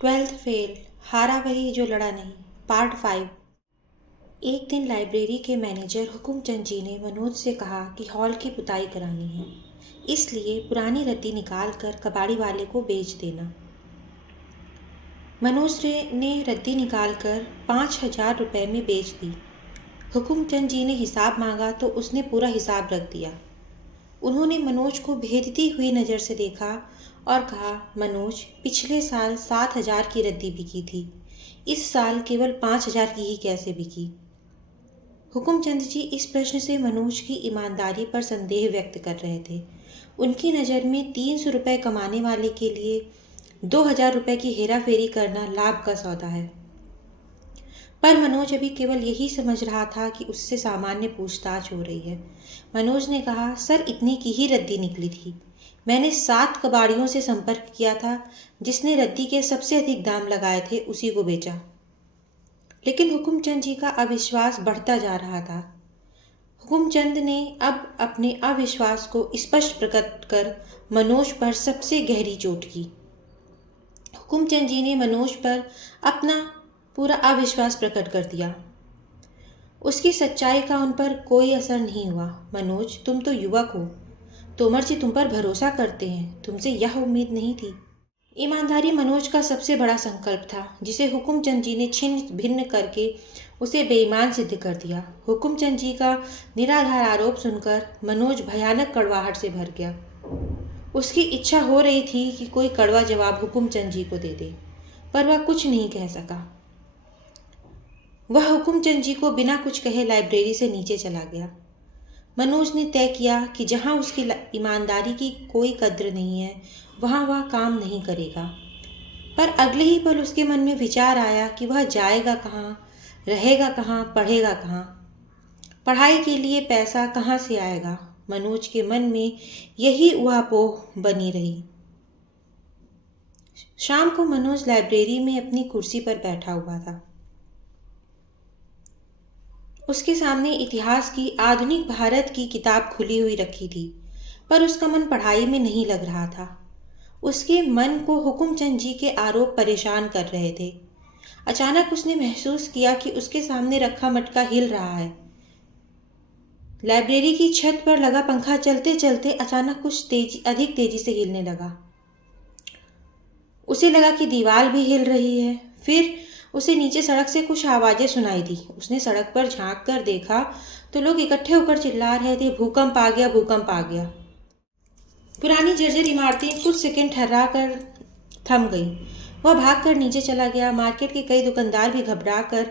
Twelfth fail, हारा वही जो लड़ा नहीं। पार्ट 5। एक दिन लाइब्रेरी के मैनेजर हुकुमचंद जी ने मनोज से कहा कि हॉल की पुताई करानी है, इसलिए पुरानी रद्दी निकाल कर कबाड़ी वाले को बेच देना। मनोज ने रद्दी निकाल कर 5,000 रुपये में बेच दी। हुकुमचंद जी ने हिसाब मांगा तो उसने पूरा हिसाब रख दिया। उन्होंने मनोज को भेदती हुई नज़र से देखा और कहा, मनोज, पिछले साल 7,000 की रद्दी बिकी थी, इस साल केवल 5,000 की ही कैसे बिकी? हुकुमचंद जी इस प्रश्न से मनोज की ईमानदारी पर संदेह व्यक्त कर रहे थे। उनकी नज़र में 300 रुपये कमाने वाले के लिए 2,000 रुपये की हेरा फेरी करना लाभ का सौदा है। पर मनोज अभी केवल यही समझ रहा था कि उससे सामान्य पूछताछ हो रही है। मनोज ने कहा, सर, इतनी की ही रद्दी निकली थी। मैंने 7 कबाड़ियों से संपर्क किया था, जिसने रद्दी के सबसे अधिक दाम लगाए थे उसी को बेचा। लेकिन हुकुमचंद जी का अविश्वास बढ़ता जा रहा था। हुकुमचंद ने अब अपने अविश्वास को स्पष्ट प्रकट कर मनोज पर सबसे गहरी चोट की। हुकुमचंद जी ने मनोज पर अपना पूरा अविश्वास प्रकट कर दिया। उसकी सच्चाई का उन पर कोई असर नहीं हुआ। मनोज, तुम तो युवक हो, तोमर जी तुम पर भरोसा करते हैं, तुमसे यह उम्मीद नहीं थी। ईमानदारी मनोज का सबसे बड़ा संकल्प था, जिसे हुकुमचंद जी ने छिन्न भिन्न करके उसे बेईमान सिद्ध कर दिया। हुकुमचंद जी का निराधार आरोप सुनकर मनोज भयानक कड़वाहट से भर गया। उसकी इच्छा हो रही थी कि कोई कड़वा जवाब हुकुमचंद जी को दे दे, पर वह कुछ नहीं कह सका। वह हुकुमचंद जी को बिना कुछ कहे लाइब्रेरी से नीचे चला गया। मनोज ने तय किया कि जहाँ उसकी ईमानदारी की कोई कद्र नहीं है, वहाँ वह काम नहीं करेगा। पर अगले ही पल उसके मन में विचार आया कि वह जाएगा कहाँ, रहेगा कहाँ, पढ़ेगा कहाँ, पढ़ाई के लिए पैसा कहाँ से आएगा। मनोज के मन में यही ऊहापोह बनी रही। शाम को मनोज लाइब्रेरी में अपनी कुर्सी पर बैठा हुआ था। उसके सामने इतिहास की आधुनिक भारत की किताब खुली हुई रखी थी, पर उसका मन पढ़ाई में नहीं लग रहा था। उसके मन को हुकुमचंद जी के आरोप परेशान कर रहे थे। अचानक उसने महसूस किया कि उसके सामने रखा मटका हिल रहा है। लाइब्रेरी की छत पर लगा पंखा चलते चलते अचानक कुछ अधिक तेजी से हिलने लगा। उसे लगा कि दीवार भी हिल रही है। फिर उसे नीचे सड़क से कुछ आवाजें सुनाई दी। उसने सड़क पर झांक कर देखा तो लोग इकट्ठे होकर चिल्ला रहे थे, भूकंप आ गया, भूकंप आ गया। पुरानी जर्जर इमारतें कुछ सेकंड ठहरा कर थम गईं। वह भागकर नीचे चला गया। मार्केट के कई दुकानदार भी घबरा कर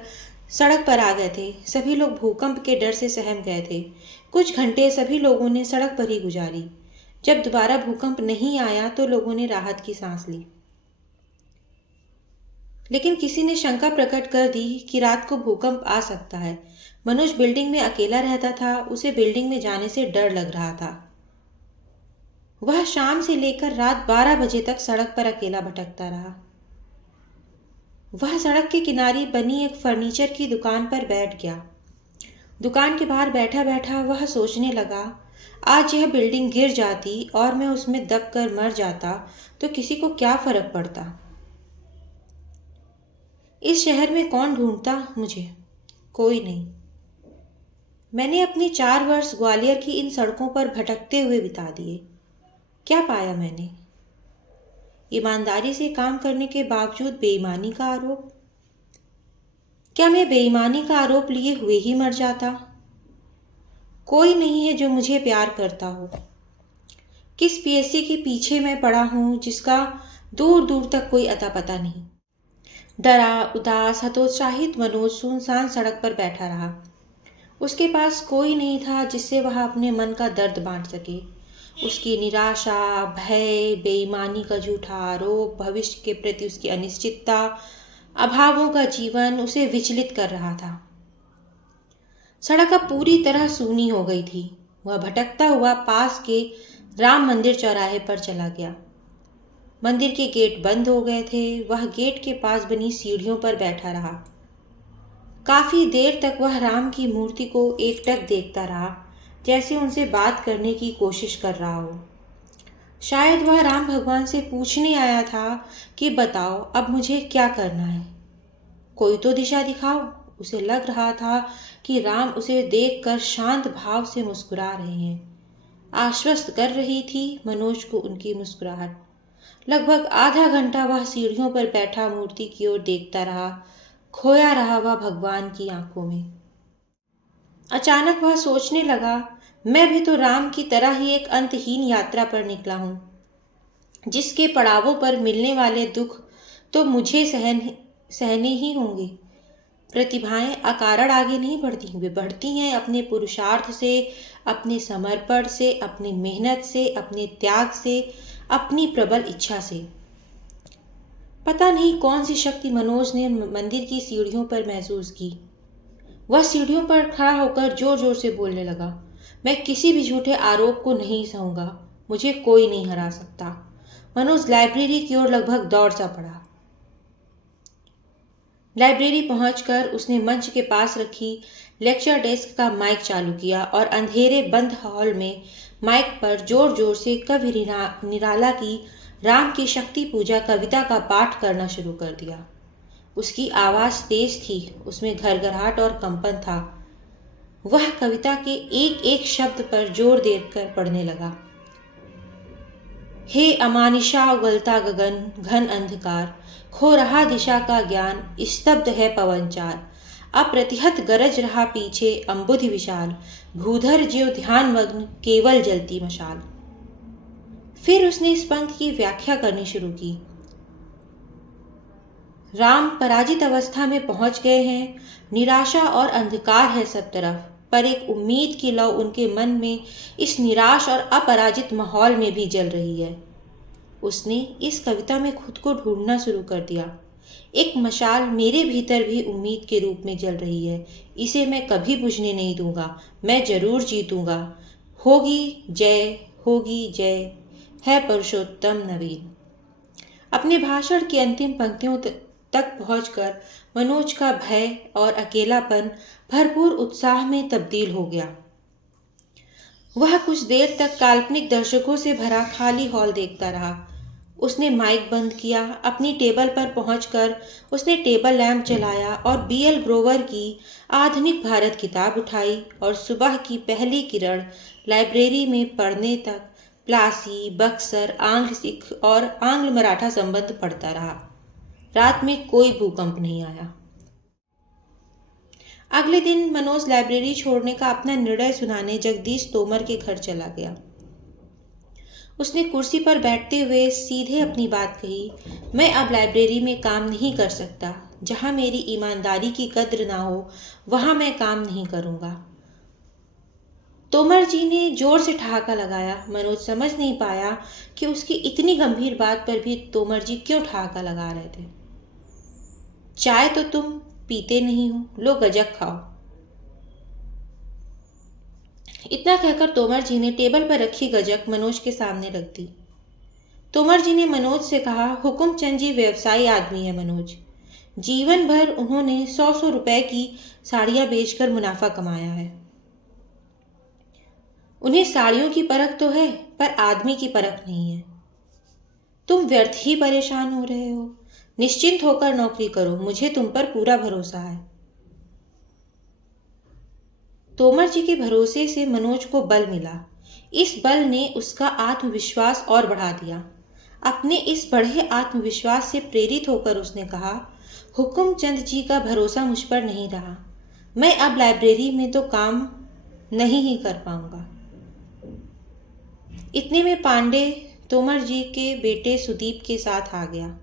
सड़क पर आ गए थे। सभी लोग भूकंप के डर से सहम गए थे। कुछ घंटे सभी लोगों ने सड़क पर ही गुजारी। जब दोबारा भूकंप नहीं आया तो लोगों ने राहत की सांस ली। लेकिन किसी ने शंका प्रकट कर दी कि रात को भूकंप आ सकता है। मनोज बिल्डिंग में अकेला रहता था। उसे बिल्डिंग में जाने से डर लग रहा था। वह शाम से लेकर रात 12 बजे तक सड़क पर अकेला भटकता रहा। वह सड़क के किनारे बनी एक फर्नीचर की दुकान पर बैठ गया। दुकान के बाहर बैठा बैठा वह सोचने लगा, आज यह बिल्डिंग गिर जाती और मैं उसमें दब कर मर जाता तो किसी को क्या फर्क पड़ता। इस शहर में कौन ढूंढता मुझे? कोई नहीं। मैंने अपने 4 वर्ष ग्वालियर की इन सड़कों पर भटकते हुए बिता दिए। क्या पाया मैंने? ईमानदारी से काम करने के बावजूद बेईमानी का आरोप। क्या मैं बेईमानी का आरोप लिए हुए ही मर जाता? कोई नहीं है जो मुझे प्यार करता हो। किस पीएससी के पीछे मैं पड़ा हूं जिसका दूर दूर तक कोई अता पता नहीं। डरा, उदास, हतोत्साहित मनोज सुनसान सड़क पर बैठा रहा। उसके पास कोई नहीं था जिससे वह अपने मन का दर्द बांट सके। उसकी निराशा, भय, बेईमानी का झूठा आरोप, भविष्य के प्रति उसकी अनिश्चितता, अभावों का जीवन उसे विचलित कर रहा था। सड़क अब पूरी तरह सूनी हो गई थी। वह भटकता हुआ पास के राम मंदिर चौराहे पर चला गया। मंदिर के गेट बंद हो गए थे। वह गेट के पास बनी सीढ़ियों पर बैठा रहा। काफी देर तक वह राम की मूर्ति को एकटक देखता रहा, जैसे उनसे बात करने की कोशिश कर रहा हो। शायद वह राम भगवान से पूछने आया था कि बताओ अब मुझे क्या करना है, कोई तो दिशा दिखाओ। उसे लग रहा था कि राम उसे देखकर शांत भाव से मुस्कुरा रहे हैं। आश्वस्त कर रही थी मनोज को उनकी मुस्कुराहट। लगभग आधा घंटा वह सीढ़ियों पर बैठा मूर्ति की ओर देखता रहा, खोया रहा वह भगवान की आंखों में। अचानक वह सोचने लगा, मैं भी तो राम की तरह ही एक अंतहीन यात्रा पर निकला हूँ, जिसके पड़ावों पर मिलने वाले दुख तो मुझे सहने ही होंगे। प्रतिभाएं अकारण आगे नहीं बढ़ती, वे बढ़ती हैं अपने पुरुषार्थ से, अपने समर्पण से, अपनी मेहनत से, अपने त्याग से, अपनी प्रबल इच्छा से। पता नहीं कौन सी शक्ति मनोज ने मंदिर की सीढ़ियों पर महसूस की। वह सीढ़ियों पर खड़ा होकर जोर जोर से बोलने लगा, मैं किसी भी झूठे आरोप को नहीं सहूंगा, मुझे कोई नहीं हरा सकता। मनोज लाइब्रेरी की ओर लगभग दौड़ सा पड़ा। लाइब्रेरी पहुंचकर उसने मंच के पास रखी लेक्चर डेस्क का माइक चालू किया और अंधेरे बंद हॉल में माइक पर जोर जोर से कवि निराला की राम की शक्ति पूजा कविता का पाठ करना शुरू कर दिया। उसकी आवाज़ तेज थी, उसमें घरघराहट और कंपन था। वह कविता के एक एक शब्द पर जोर देकर पढ़ने लगा। हे अमानिशा उगलता गगन घन अंधकार, खो रहा दिशा का ज्ञान, स्तब्ध है पवनचार, अप्रतिहत गरज रहा पीछे अम्बुधि विशाल, भूधर ज्यों ध्यान मग्न केवल जलती मशाल। फिर उसने इस पंक्ति की व्याख्या करनी शुरू की। राम पराजित अवस्था में पहुंच गए हैं, निराशा और अंधकार है सब तरफ, पर एक उम्मीद की लौ उनके मन में इस निराश और अपराजित माहौल में भी जल रही है। उसने इस कविता में खुद को ढूंढना शुरू कर दिया। एक मशाल मेरे भीतर भी उम्मीद के रूप में जल रही है, इसे मैं कभी बुझने नहीं दूंगा, मैं जरूर जीतूंगा। होगी जय है पुरुषोत्तम नवीन। अपने भाषण की अंतिम पंक्तियों तक पहुंचकर मनोज का भय और अकेलापन भरपूर उत्साह में तब्दील हो गया। वह कुछ देर तक काल्पनिक दर्शकों से भरा खाली हॉल देखता रहा। उसने माइक बंद किया। अपनी टेबल पर पहुंचकर उसने टेबल लैंप जलाया और बीएल ग्रोवर की आधुनिक भारत किताब उठाई और सुबह की पहली किरण लाइब्रेरी में पढ़ने तक प्लासी, बक्सर, आंग्ल सिख और आंग्ल मराठा संबंध पढ़ता रहा। रात में कोई भूकंप नहीं आया। अगले दिन मनोज लाइब्रेरी छोड़ने का अपना निर्णय सुनाने जगदीश तोमर के घर चला गया। उसने कुर्सी पर बैठते हुए सीधे अपनी बात कही, मैं अब लाइब्रेरी में काम नहीं कर सकता। जहां मेरी ईमानदारी की कद्र ना हो वहां मैं काम नहीं करूंगा। तोमर जी ने जोर से ठहाका लगाया। मनोज समझ नहीं पाया कि उसकी इतनी गंभीर बात पर भी तोमर जी क्यों ठहाका लगा रहे थे। चाय तो तुम पीते नहीं हो, लो गजक खाओ। इतना कहकर तोमर जी ने टेबल पर रखी गजक मनोज के सामने रख दी। तोमर जी ने मनोज से कहा, हुकुमचंद जी व्यवसायी आदमी है मनोज। जीवन भर उन्होंने 100 रुपए की साड़ियां बेचकर मुनाफा कमाया है। उन्हें साड़ियों की परख तो है, पर आदमी की परख नहीं है। तुम व्यर्थ ही परेशान हो रहे हो। निश्चिंत होकर नौकरी करो, मुझे तुम पर पूरा भरोसा है। तोमर जी के भरोसे से मनोज को बल मिला। इस बल ने उसका आत्मविश्वास और बढ़ा दिया। अपने इस बढ़े आत्मविश्वास से प्रेरित होकर उसने कहा, हुकुमचंद जी का भरोसा मुझ पर नहीं रहा। मैं अब लाइब्रेरी में तो काम नहीं ही कर पाऊंगा। इतने में पांडे तोमर जी के बेटे सुदीप के साथ आ गया।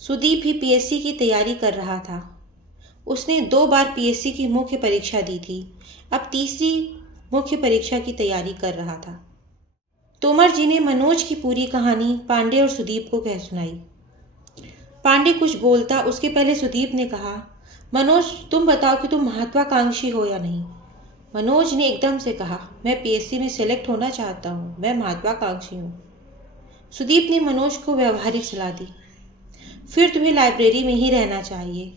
सुदीप भी पीएससी की तैयारी कर रहा था। उसने 2 बार पीएससी की मुख्य परीक्षा दी थी, अब तीसरी मुख्य परीक्षा की तैयारी कर रहा था। तोमर जी ने मनोज की पूरी कहानी पांडे और सुदीप को कह सुनाई। पांडे कुछ बोलता उसके पहले सुदीप ने कहा, मनोज तुम बताओ कि तुम महत्वाकांक्षी हो या नहीं। मनोज ने एकदम से कहा, मैं पीएससी में सेलेक्ट होना चाहता हूँ, मैं महत्वाकांक्षी हूँ। सुदीप ने मनोज को व्यवहारिक सलाह दी, फिर तुम्हें लाइब्रेरी में ही रहना चाहिए।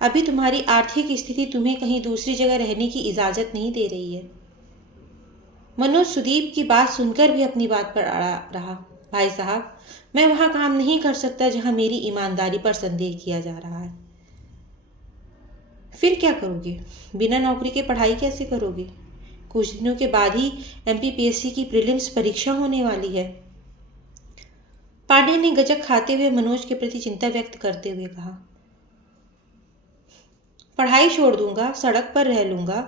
अभी तुम्हारी आर्थिक स्थिति तुम्हें कहीं दूसरी जगह रहने की इजाज़त नहीं दे रही है। मनोज सुदीप की बात सुनकर भी अपनी बात पर अड़ा रहा। भाई साहब, मैं वहां काम नहीं कर सकता जहां मेरी ईमानदारी पर संदेह किया जा रहा है। फिर क्या करोगे? बिना नौकरी के पढ़ाई कैसे करोगे? कुछ दिनों के बाद ही एमपीपीएससी की प्रीलिम्स परीक्षा होने वाली है। पांडे ने गजक खाते हुए मनोज के प्रति चिंता व्यक्त करते हुए कहा। पढ़ाई छोड़ दूंगा, सड़क पर रह लूंगा,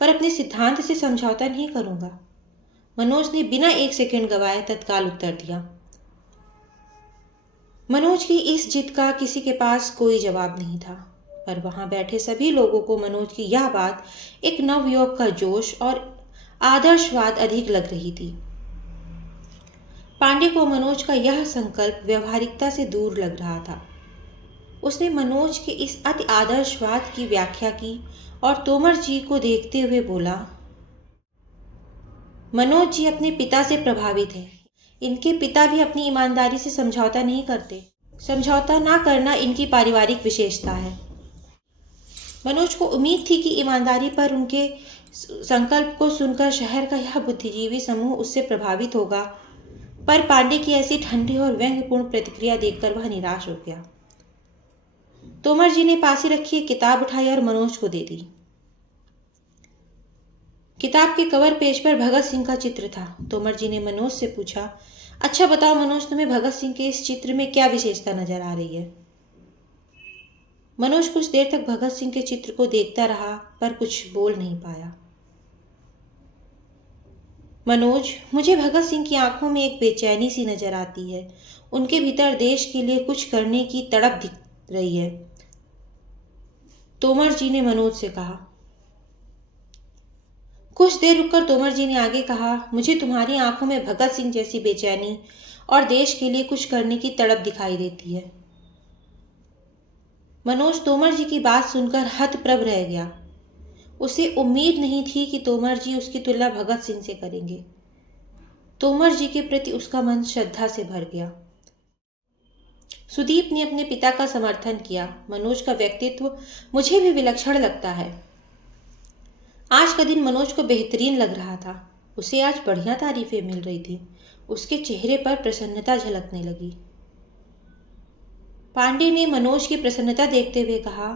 पर अपने सिद्धांत से समझौता नहीं करूंगा। मनोज ने बिना एक सेकंड गवाए तत्काल उत्तर दिया। मनोज की इस जिद का किसी के पास कोई जवाब नहीं था, पर वहां बैठे सभी लोगों को मनोज की यह बात एक नवयुवक का जोश और आदर्शवाद अधिक लग रही थी। पांडे को मनोज का यह संकल्प व्यवहारिकता से दूर लग रहा था। उसने मनोज के इस अति आदर्शवाद की व्याख्या की और तोमर जी को देखते हुए बोला, मनोज जी अपने पिता से प्रभावित हैं। इनके पिता भी अपनी ईमानदारी से समझौता नहीं करते। समझौता ना करना इनकी पारिवारिक विशेषता है। मनोज को उम्मीद थी कि ईमानदारी पर उनके संकल्प को सुनकर शहर का यह बुद्धिजीवी समूह उससे प्रभावित होगा, पर पांडे की ऐसी ठंडी और व्यंग्यपूर्ण प्रतिक्रिया देखकर वह निराश हो गया। तोमर जी ने पास ही रखी एक किताब उठाई और मनोज को दे दी। किताब के कवर पेज पर भगत सिंह का चित्र था। तोमर जी ने मनोज से पूछा, अच्छा बताओ मनोज, तुम्हें भगत सिंह के इस चित्र में क्या विशेषता नजर आ रही है? मनोज कुछ देर तक भगत सिंह के चित्र को देखता रहा, पर कुछ बोल नहीं पाया। मनोज, मुझे भगत सिंह की आंखों में एक बेचैनी सी नजर आती है। उनके भीतर देश के लिए कुछ करने की तड़प दिख रही है। तोमर जी ने मनोज से कहा। कुछ देर रुककर तोमर जी ने आगे कहा, मुझे तुम्हारी आंखों में भगत सिंह जैसी बेचैनी और देश के लिए कुछ करने की तड़प दिखाई देती है। मनोज तोमर जी की बात सुनकर हतप्रभ रह गया। उसे उम्मीद नहीं थी कि तोमर जी उसकी तुलना भगत सिंह से करेंगे। तोमर जी के प्रति उसका मन श्रद्धा से भर गया। सुदीप ने अपने पिता का समर्थन किया। मनोज का व्यक्तित्व मुझे भी विलक्षण लगता है। आज का दिन मनोज को बेहतरीन लग रहा था। उसे आज बढ़िया तारीफें मिल रही थी। उसके चेहरे पर प्रसन्नता झलकने लगी। पांडे ने मनोज की प्रसन्नता देखते हुए कहा,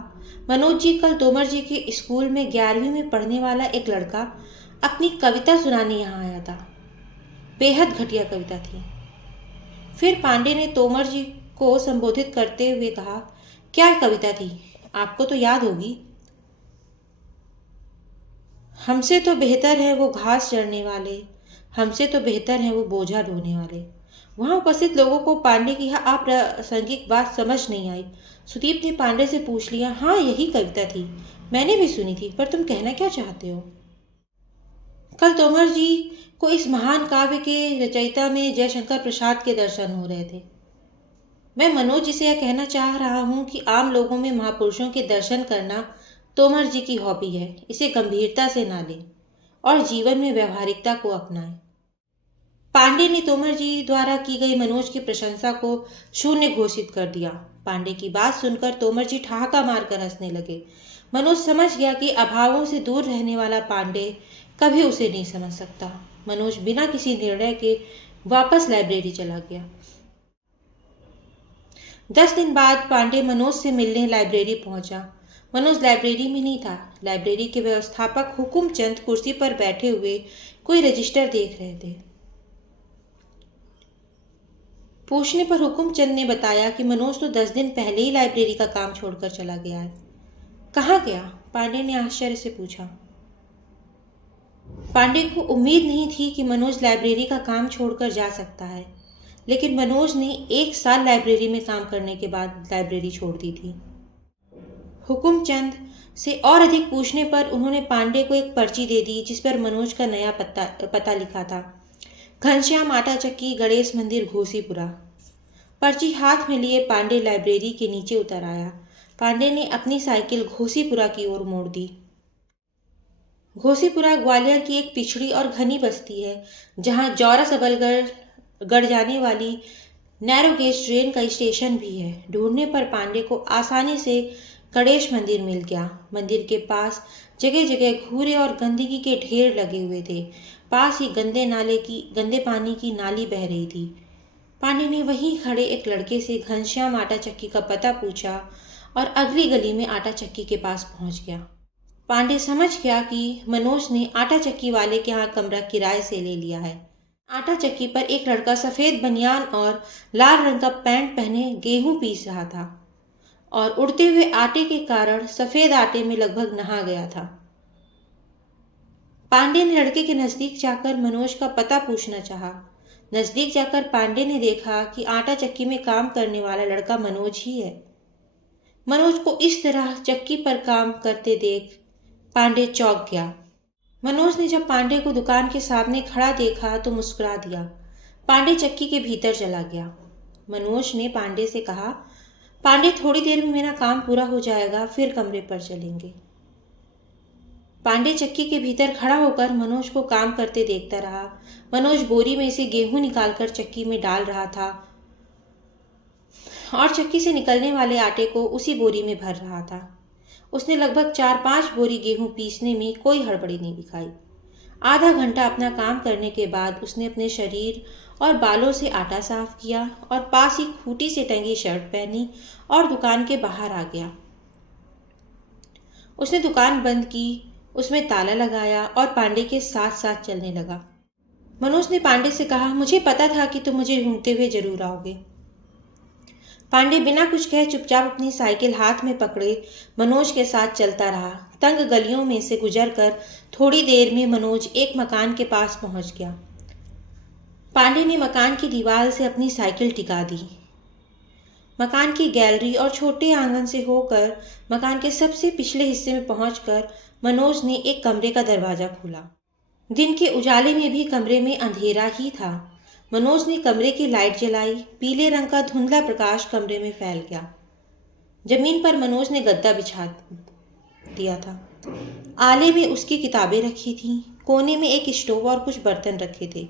मनोज जी, कल तोमर जी के स्कूल में 11वीं में पढ़ने वाला एक लड़का अपनी कविता सुनाने यहाँ आया था। बेहद घटिया कविता थी। फिर पांडे ने तोमर जी को संबोधित करते हुए कहा, क्या कविता थी? आपको तो याद होगी। हमसे तो बेहतर है वो घास चरने वाले, हमसे तो बेहतर है वो बोझा ढोने वाले। वहां उपस्थित लोगों को पांडे की यह अप्रासंगिक बात समझ नहीं आई। सुदीप ने पांडे से पूछ लिया, हाँ यही कविता थी, मैंने भी सुनी थी, पर तुम कहना क्या चाहते हो? कल तोमर जी को इस महान काव्य के रचयिता में जयशंकर प्रसाद के दर्शन हो रहे थे। मैं मनोज जी से यह कहना चाह रहा हूँ कि आम लोगों में महापुरुषों के दर्शन करना तोमर जी की हॉबी है। इसे गंभीरता से ना लें और जीवन में व्यवहारिकता को अपनाएं। पांडे ने तोमर जी द्वारा की गई मनोज की प्रशंसा को शून्य घोषित कर दिया। पांडे की बात सुनकर तोमर जी ठहाका मारकर हंसने लगे। मनोज समझ गया कि अभावों से दूर रहने वाला पांडे कभी उसे नहीं समझ सकता। मनोज बिना किसी निर्णय के वापस लाइब्रेरी चला गया। 10 दिन बाद पांडे मनोज से मिलने लाइब्रेरी पहुंचा। मनोज लाइब्रेरी में नहीं था। लाइब्रेरी के व्यवस्थापक हुकुमचंद कुर्सी पर बैठे हुए कोई रजिस्टर देख रहे थे। पूछने पर हुकुमचंद ने बताया कि मनोज तो 10 दिन पहले ही लाइब्रेरी का काम छोड़कर चला गया है। कहाँ गया? पांडे ने आश्चर्य से पूछा। पांडे को उम्मीद नहीं थी कि मनोज लाइब्रेरी का काम छोड़कर जा सकता है, लेकिन मनोज ने 1 साल लाइब्रेरी में काम करने के बाद लाइब्रेरी छोड़ दी थी। हुकुमचंद से और अधिक पूछने पर उन्होंने पांडे को एक पर्ची दे दी जिस पर मनोज का नया पता लिखा था, घनश्याम आटा चक्की, गणेश मंदिर, घोसीपुरा। पर्ची हाथ में लिए पांडे लाइब्रेरी के नीचे उतर आया। पांडे ने अपनी साइकिल घोसीपुरा की ओर मोड़ दी। घोसीपुरा ग्वालियर की एक पिछड़ी और घनी बस्ती है, जहां जौरा सबलगढ़ जाने वाली नैरो गेज ट्रेन का स्टेशन भी है। ढूंढने पर पांडे को आसानी से गणेश मंदिर मिल गया। मंदिर के पास जगह जगह घूरे और गंदगी के ढेर लगे हुए थे। पास ही गंदे पानी की नाली बह रही थी। पांडे ने वहीं खड़े एक लड़के से घनश्याम आटा चक्की का पता पूछा और अगली गली में आटा चक्की के पास पहुंच गया। पांडे समझ गया कि मनोज ने आटा चक्की वाले के यहाँ कमरा किराए से ले लिया है। आटा चक्की पर एक लड़का सफेद बनियान और लाल रंग का पैंट पहने गेहूं पीस रहा था और उड़ते हुए आटे के कारण सफेद आटे में लगभग नहा गया था। पांडे ने लड़के के नजदीक जाकर मनोज का पता पूछना चाहा। नजदीक जाकर पांडे ने देखा कि आटा चक्की में काम करने वाला लड़का मनोज ही है। मनोज को इस तरह चक्की पर काम करते देख पांडे चौंक गया। मनोज ने जब पांडे को दुकान के सामने खड़ा देखा तो मुस्कुरा दिया। पांडे चक्की के भीतर चला गया। मनोज ने पांडे से कहा, पांडे थोड़ी देर में मेरा काम पूरा हो जाएगा, फिर कमरे पर चलेंगे। पांडे चक्की के भीतर खड़ा होकर मनोज को काम करते देखता रहा। मनोज बोरी में से गेहूं निकालकर चक्की में डाल रहा था और चक्की से निकलने वाले आटे को उसी बोरी में भर रहा था। उसने लगभग 4-5 बोरी गेहूं पीसने में कोई हड़बड़ी नहीं दिखाई। आधा घंटा अपना काम करने के बाद उसने अपने शरीर और बालों से आटा साफ किया और पास ही खूंटी से टंगी शर्ट पहनी और दुकान के बाहर आ गया। उसने दुकान बंद की, उसमें ताला लगाया और पांडे के साथ साथ चलने लगा। मनोज ने पांडे से कहा, मुझे पता था कि तुम मुझे ढूंढते हुए जरूर आओगे। पांडे बिना कुछ कहे चुपचाप अपनी साइकिल हाथ में पकड़े मनोज के साथ चलता रहा। तंग गलियों में से गुजरकर थोड़ी देर में मनोज एक मकान के पास पहुंच गया। पांडे ने मकान की दीवार से अपनी साइकिल टिका दी। मकान की गैलरी और छोटे आंगन से होकर मकान के सबसे पिछले हिस्से में पहुंचकर मनोज ने एक कमरे का दरवाजा खोला। दिन के उजाले में भी कमरे में अंधेरा ही था। मनोज ने कमरे की लाइट जलाई। पीले रंग का धुंधला प्रकाश कमरे में फैल गया। जमीन पर मनोज ने गद्दा बिछा दिया था। आले में उसकी किताबें रखी थीं। कोने में एक स्टोव और कुछ बर्तन रखे थे।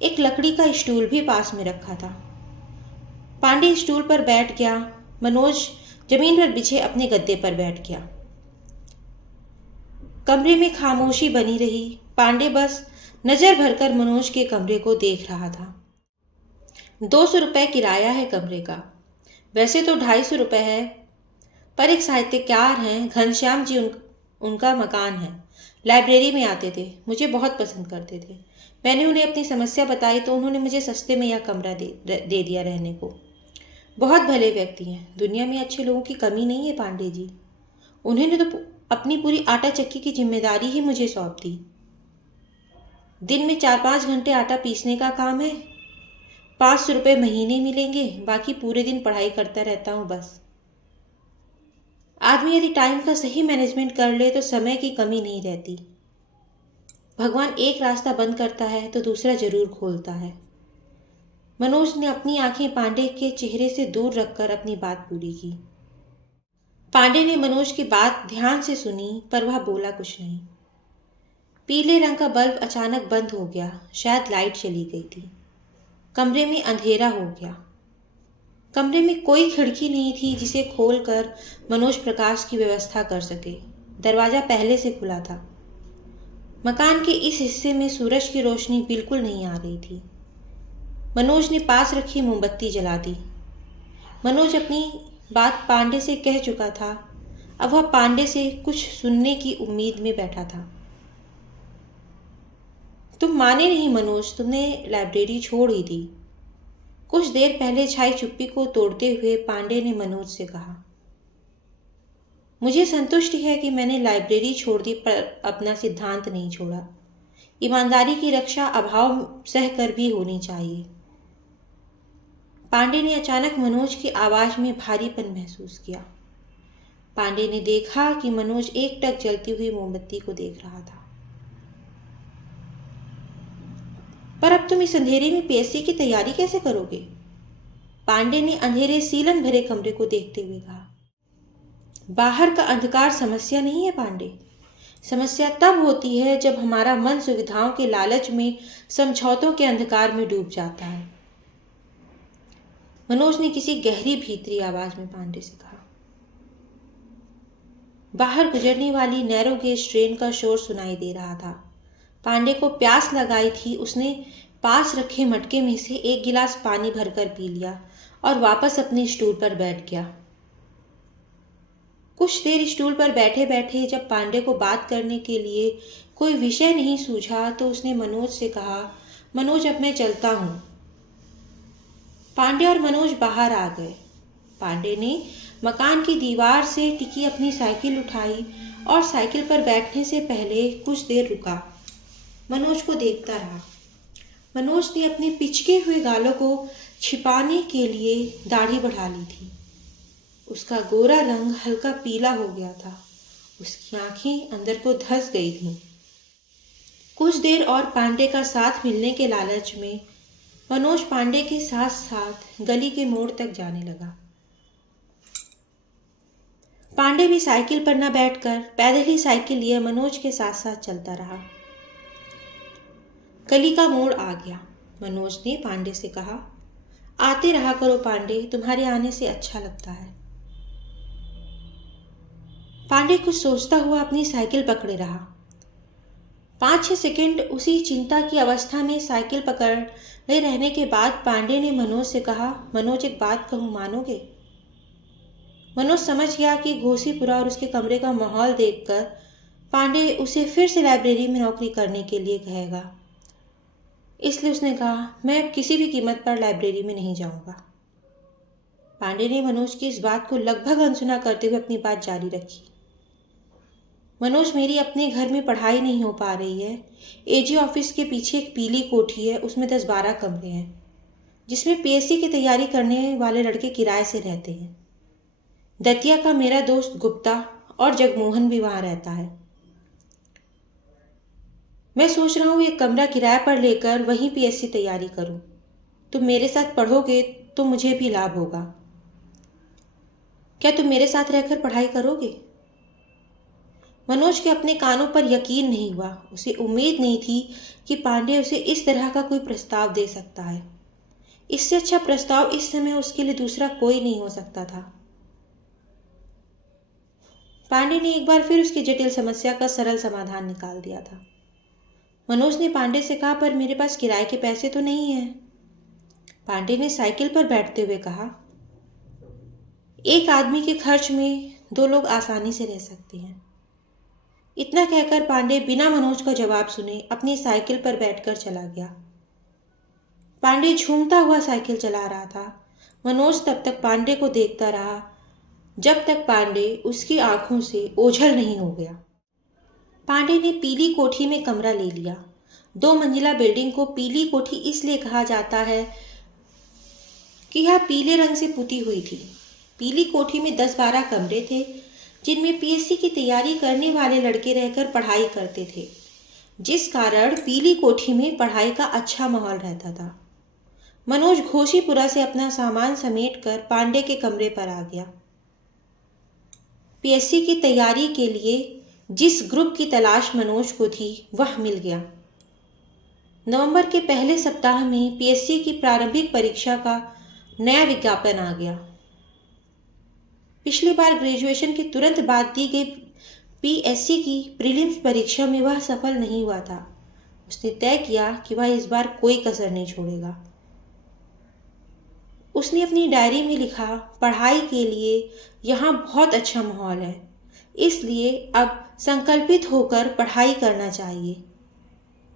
एक लकड़ी का स्टूल भी पास में रखा था। पांडे स्टूल पर बैठ गया। मनोज जमीन पर बिछे अपने गद्दे पर बैठ गया। कमरे में खामोशी बनी रही। पांडे बस नजर भरकर मनोज के कमरे को देख रहा था। 200 रुपये किराया है कमरे का। वैसे तो 250 रुपये है, पर एक साहित्यकार हैं घनश्याम जी, उनका मकान है। लाइब्रेरी में आते थे, मुझे बहुत पसंद करते थे। मैंने उन्हें अपनी समस्या बताई तो उन्होंने मुझे सस्ते में यह कमरा दे दिया रहने को। बहुत भले व्यक्ति हैं। दुनिया में अच्छे लोगों की कमी नहीं है पांडे जी। उन्होंने तो अपनी पूरी आटा चक्की की जिम्मेदारी ही मुझे सौंप दी। दिन में 4-5 घंटे आटा पीसने का काम है। 500 रुपये महीने मिलेंगे, बाकी पूरे दिन पढ़ाई करता रहता हूँ बस। आदमी यदि टाइम का सही मैनेजमेंट कर ले तो समय की कमी नहीं रहती। भगवान एक रास्ता बंद करता है तो दूसरा जरूर खोलता है। मनोज ने अपनी आंखें पांडे के चेहरे से दूर रखकर अपनी बात पूरी की। पांडे ने मनोज की बात ध्यान से सुनी, पर वह बोला कुछ नहीं। पीले रंग का बल्ब अचानक बंद हो गया। शायद लाइट चली गई थी। कमरे में अंधेरा हो गया। कमरे में कोई खिड़की नहीं थी जिसे खोलकर मनोज प्रकाश की व्यवस्था कर सके। दरवाजा पहले से खुला था। मकान के इस हिस्से में सूरज की रोशनी बिल्कुल नहीं आ रही थी। मनोज ने पास रखी मोमबत्ती जला दी। मनोज अपनी बात पांडे से कह चुका था। अब वह पांडे से कुछ सुनने की उम्मीद में बैठा था। तुम माने नहीं मनोज, तुमने लाइब्रेरी छोड़ ही दी। कुछ देर पहले छाई चुप्पी को तोड़ते हुए पांडे ने मनोज से कहा, मुझे संतुष्टि है कि मैंने लाइब्रेरी छोड़ दी, पर अपना सिद्धांत नहीं छोड़ा। ईमानदारी की रक्षा अभाव सहकर भी होनी चाहिए। पांडे ने अचानक मनोज की आवाज में भारीपन महसूस किया। पांडे ने देखा कि मनोज एकटक जलती हुई मोमबत्ती को देख रहा था। पर अब तुम इस अंधेरे में पीएससी की तैयारी कैसे करोगे? पांडे ने अंधेरे सीलन भरे कमरे को देखते हुए कहा। बाहर का अंधकार समस्या नहीं है पांडे। समस्या तब होती है जब हमारा मन सुविधाओं के लालच में समझौतों के अंधकार में डूब जाता है। मनोज ने किसी गहरी भीतरी आवाज में पांडे से कहा। बाहर गुजरने वाली नैरो गेज ट्रेन का शोर सुनाई दे रहा था। पांडे को प्यास लगाई थी। उसने पास रखे मटके में से एक गिलास पानी भरकर पी लिया और वापस अपने स्टूल पर बैठ गया। कुछ देर स्टूल पर बैठे बैठे जब पांडे को बात करने के लिए कोई विषय नहीं सूझा तो उसने मनोज से कहा, मनोज अब मैं चलता हूँ। पांडे और मनोज बाहर आ गए। पांडे ने मकान की दीवार से टिकी अपनी साइकिल उठाई और साइकिल पर बैठने से पहले कुछ देर रुका। मनोज को देखता रहा। मनोज ने अपने पिचके हुए गालों को छिपाने के लिए दाढ़ी बढ़ा ली थी। उसका गोरा रंग हल्का पीला हो गया था। उसकी आंखें अंदर को धंस गई थीं। कुछ देर और पांडे का साथ मिलने के लालच में मनोज पांडे के साथ साथ गली के मोड़ तक जाने लगा। पांडे भी साइकिल पर न बैठकर पैदल ही साइकिल लिए मनोज के साथ साथ चलता रहा। गली का मोड़ आ गया। मनोज ने पांडे से कहा, आते रहा करो पांडे, तुम्हारे आने से अच्छा लगता है। पांडे कुछ सोचता हुआ अपनी साइकिल पकड़े रहा। 5-6 सेकंड उसी चिंता की अवस्था में साइकिल पकड़े रहने के बाद पांडे ने मनोज से कहा, मनोज एक बात कहूँ, मानोगे? मनोज समझ गया कि घोसीपुरा और उसके कमरे का माहौल देखकर पांडे उसे फिर से लाइब्रेरी में नौकरी करने के लिए कहेगा। इसलिए उसने कहा, मैं किसी भी कीमत पर लाइब्रेरी में नहीं जाऊंगा। पांडे ने मनोज की इस बात को लगभग अनसुना करते हुए अपनी बात जारी रखी। मनोज, मेरी अपने घर में पढ़ाई नहीं हो पा रही है। एजी ऑफिस के पीछे एक पीली कोठी है, उसमें 10-12 कमरे हैं, जिसमें पीएससी की तैयारी करने वाले लड़के किराए से रहते हैं। दतिया का मेरा दोस्त गुप्ता और जगमोहन भी वहां रहता है। मैं सोच रहा हूँ एक कमरा किराए पर लेकर वहीं पीएससी तैयारी करूँ। तुम मेरे साथ पढ़ोगे तो मुझे भी लाभ होगा। क्या तुम मेरे साथ रहकर पढ़ाई करोगे? मनोज के अपने कानों पर यकीन नहीं हुआ। उसे उम्मीद नहीं थी कि पांडे उसे इस तरह का कोई प्रस्ताव दे सकता है। इससे अच्छा प्रस्ताव इस समय उसके लिए दूसरा कोई नहीं हो सकता था। पांडे ने एक बार फिर उसकी जटिल समस्या का सरल समाधान निकाल दिया था। मनोज ने पांडे से कहा, पर मेरे पास किराए के पैसे तो नहीं हैं। पांडे ने साइकिल पर बैठते हुए कहा, एक आदमी के खर्च में 2 लोग आसानी से रह सकते हैं। इतना कहकर पांडे बिना मनोज का जवाब सुने अपनी साइकिल पर बैठकर चला गया। पांडे झूमता हुआ साइकिल चला रहा था। मनोज तब तक पांडे को देखता रहा जब तक पांडे उसकी आंखों से ओझल नहीं हो गया। पांडे ने पीली कोठी में कमरा ले लिया। 2 मंजिला बिल्डिंग को पीली कोठी इसलिए कहा जाता है कि यह पीले रंग से पुती हुई थी। पीली कोठी में 10-12 कमरे थे, जिनमें पीएससी की तैयारी करने वाले लड़के रहकर पढ़ाई करते थे, जिस कारण पीली कोठी में पढ़ाई का अच्छा माहौल रहता था। मनोज घोसीपुरा से अपना सामान समेटकर पांडे के कमरे पर आ गया। पीएससी की तैयारी के लिए जिस ग्रुप की तलाश मनोज को थी वह मिल गया। नवंबर के पहले सप्ताह में पीएससी की प्रारंभिक परीक्षा का नया विज्ञापन आ गया। पिछली बार ग्रेजुएशन के तुरंत बाद दी गई पीएससी की प्रीलिम्स परीक्षा में वह सफल नहीं हुआ था। उसने तय किया कि वह इस बार कोई कसर नहीं छोड़ेगा। उसने अपनी डायरी में लिखा, पढ़ाई के लिए यहाँ बहुत अच्छा माहौल है, इसलिए अब संकल्पित होकर पढ़ाई करना चाहिए।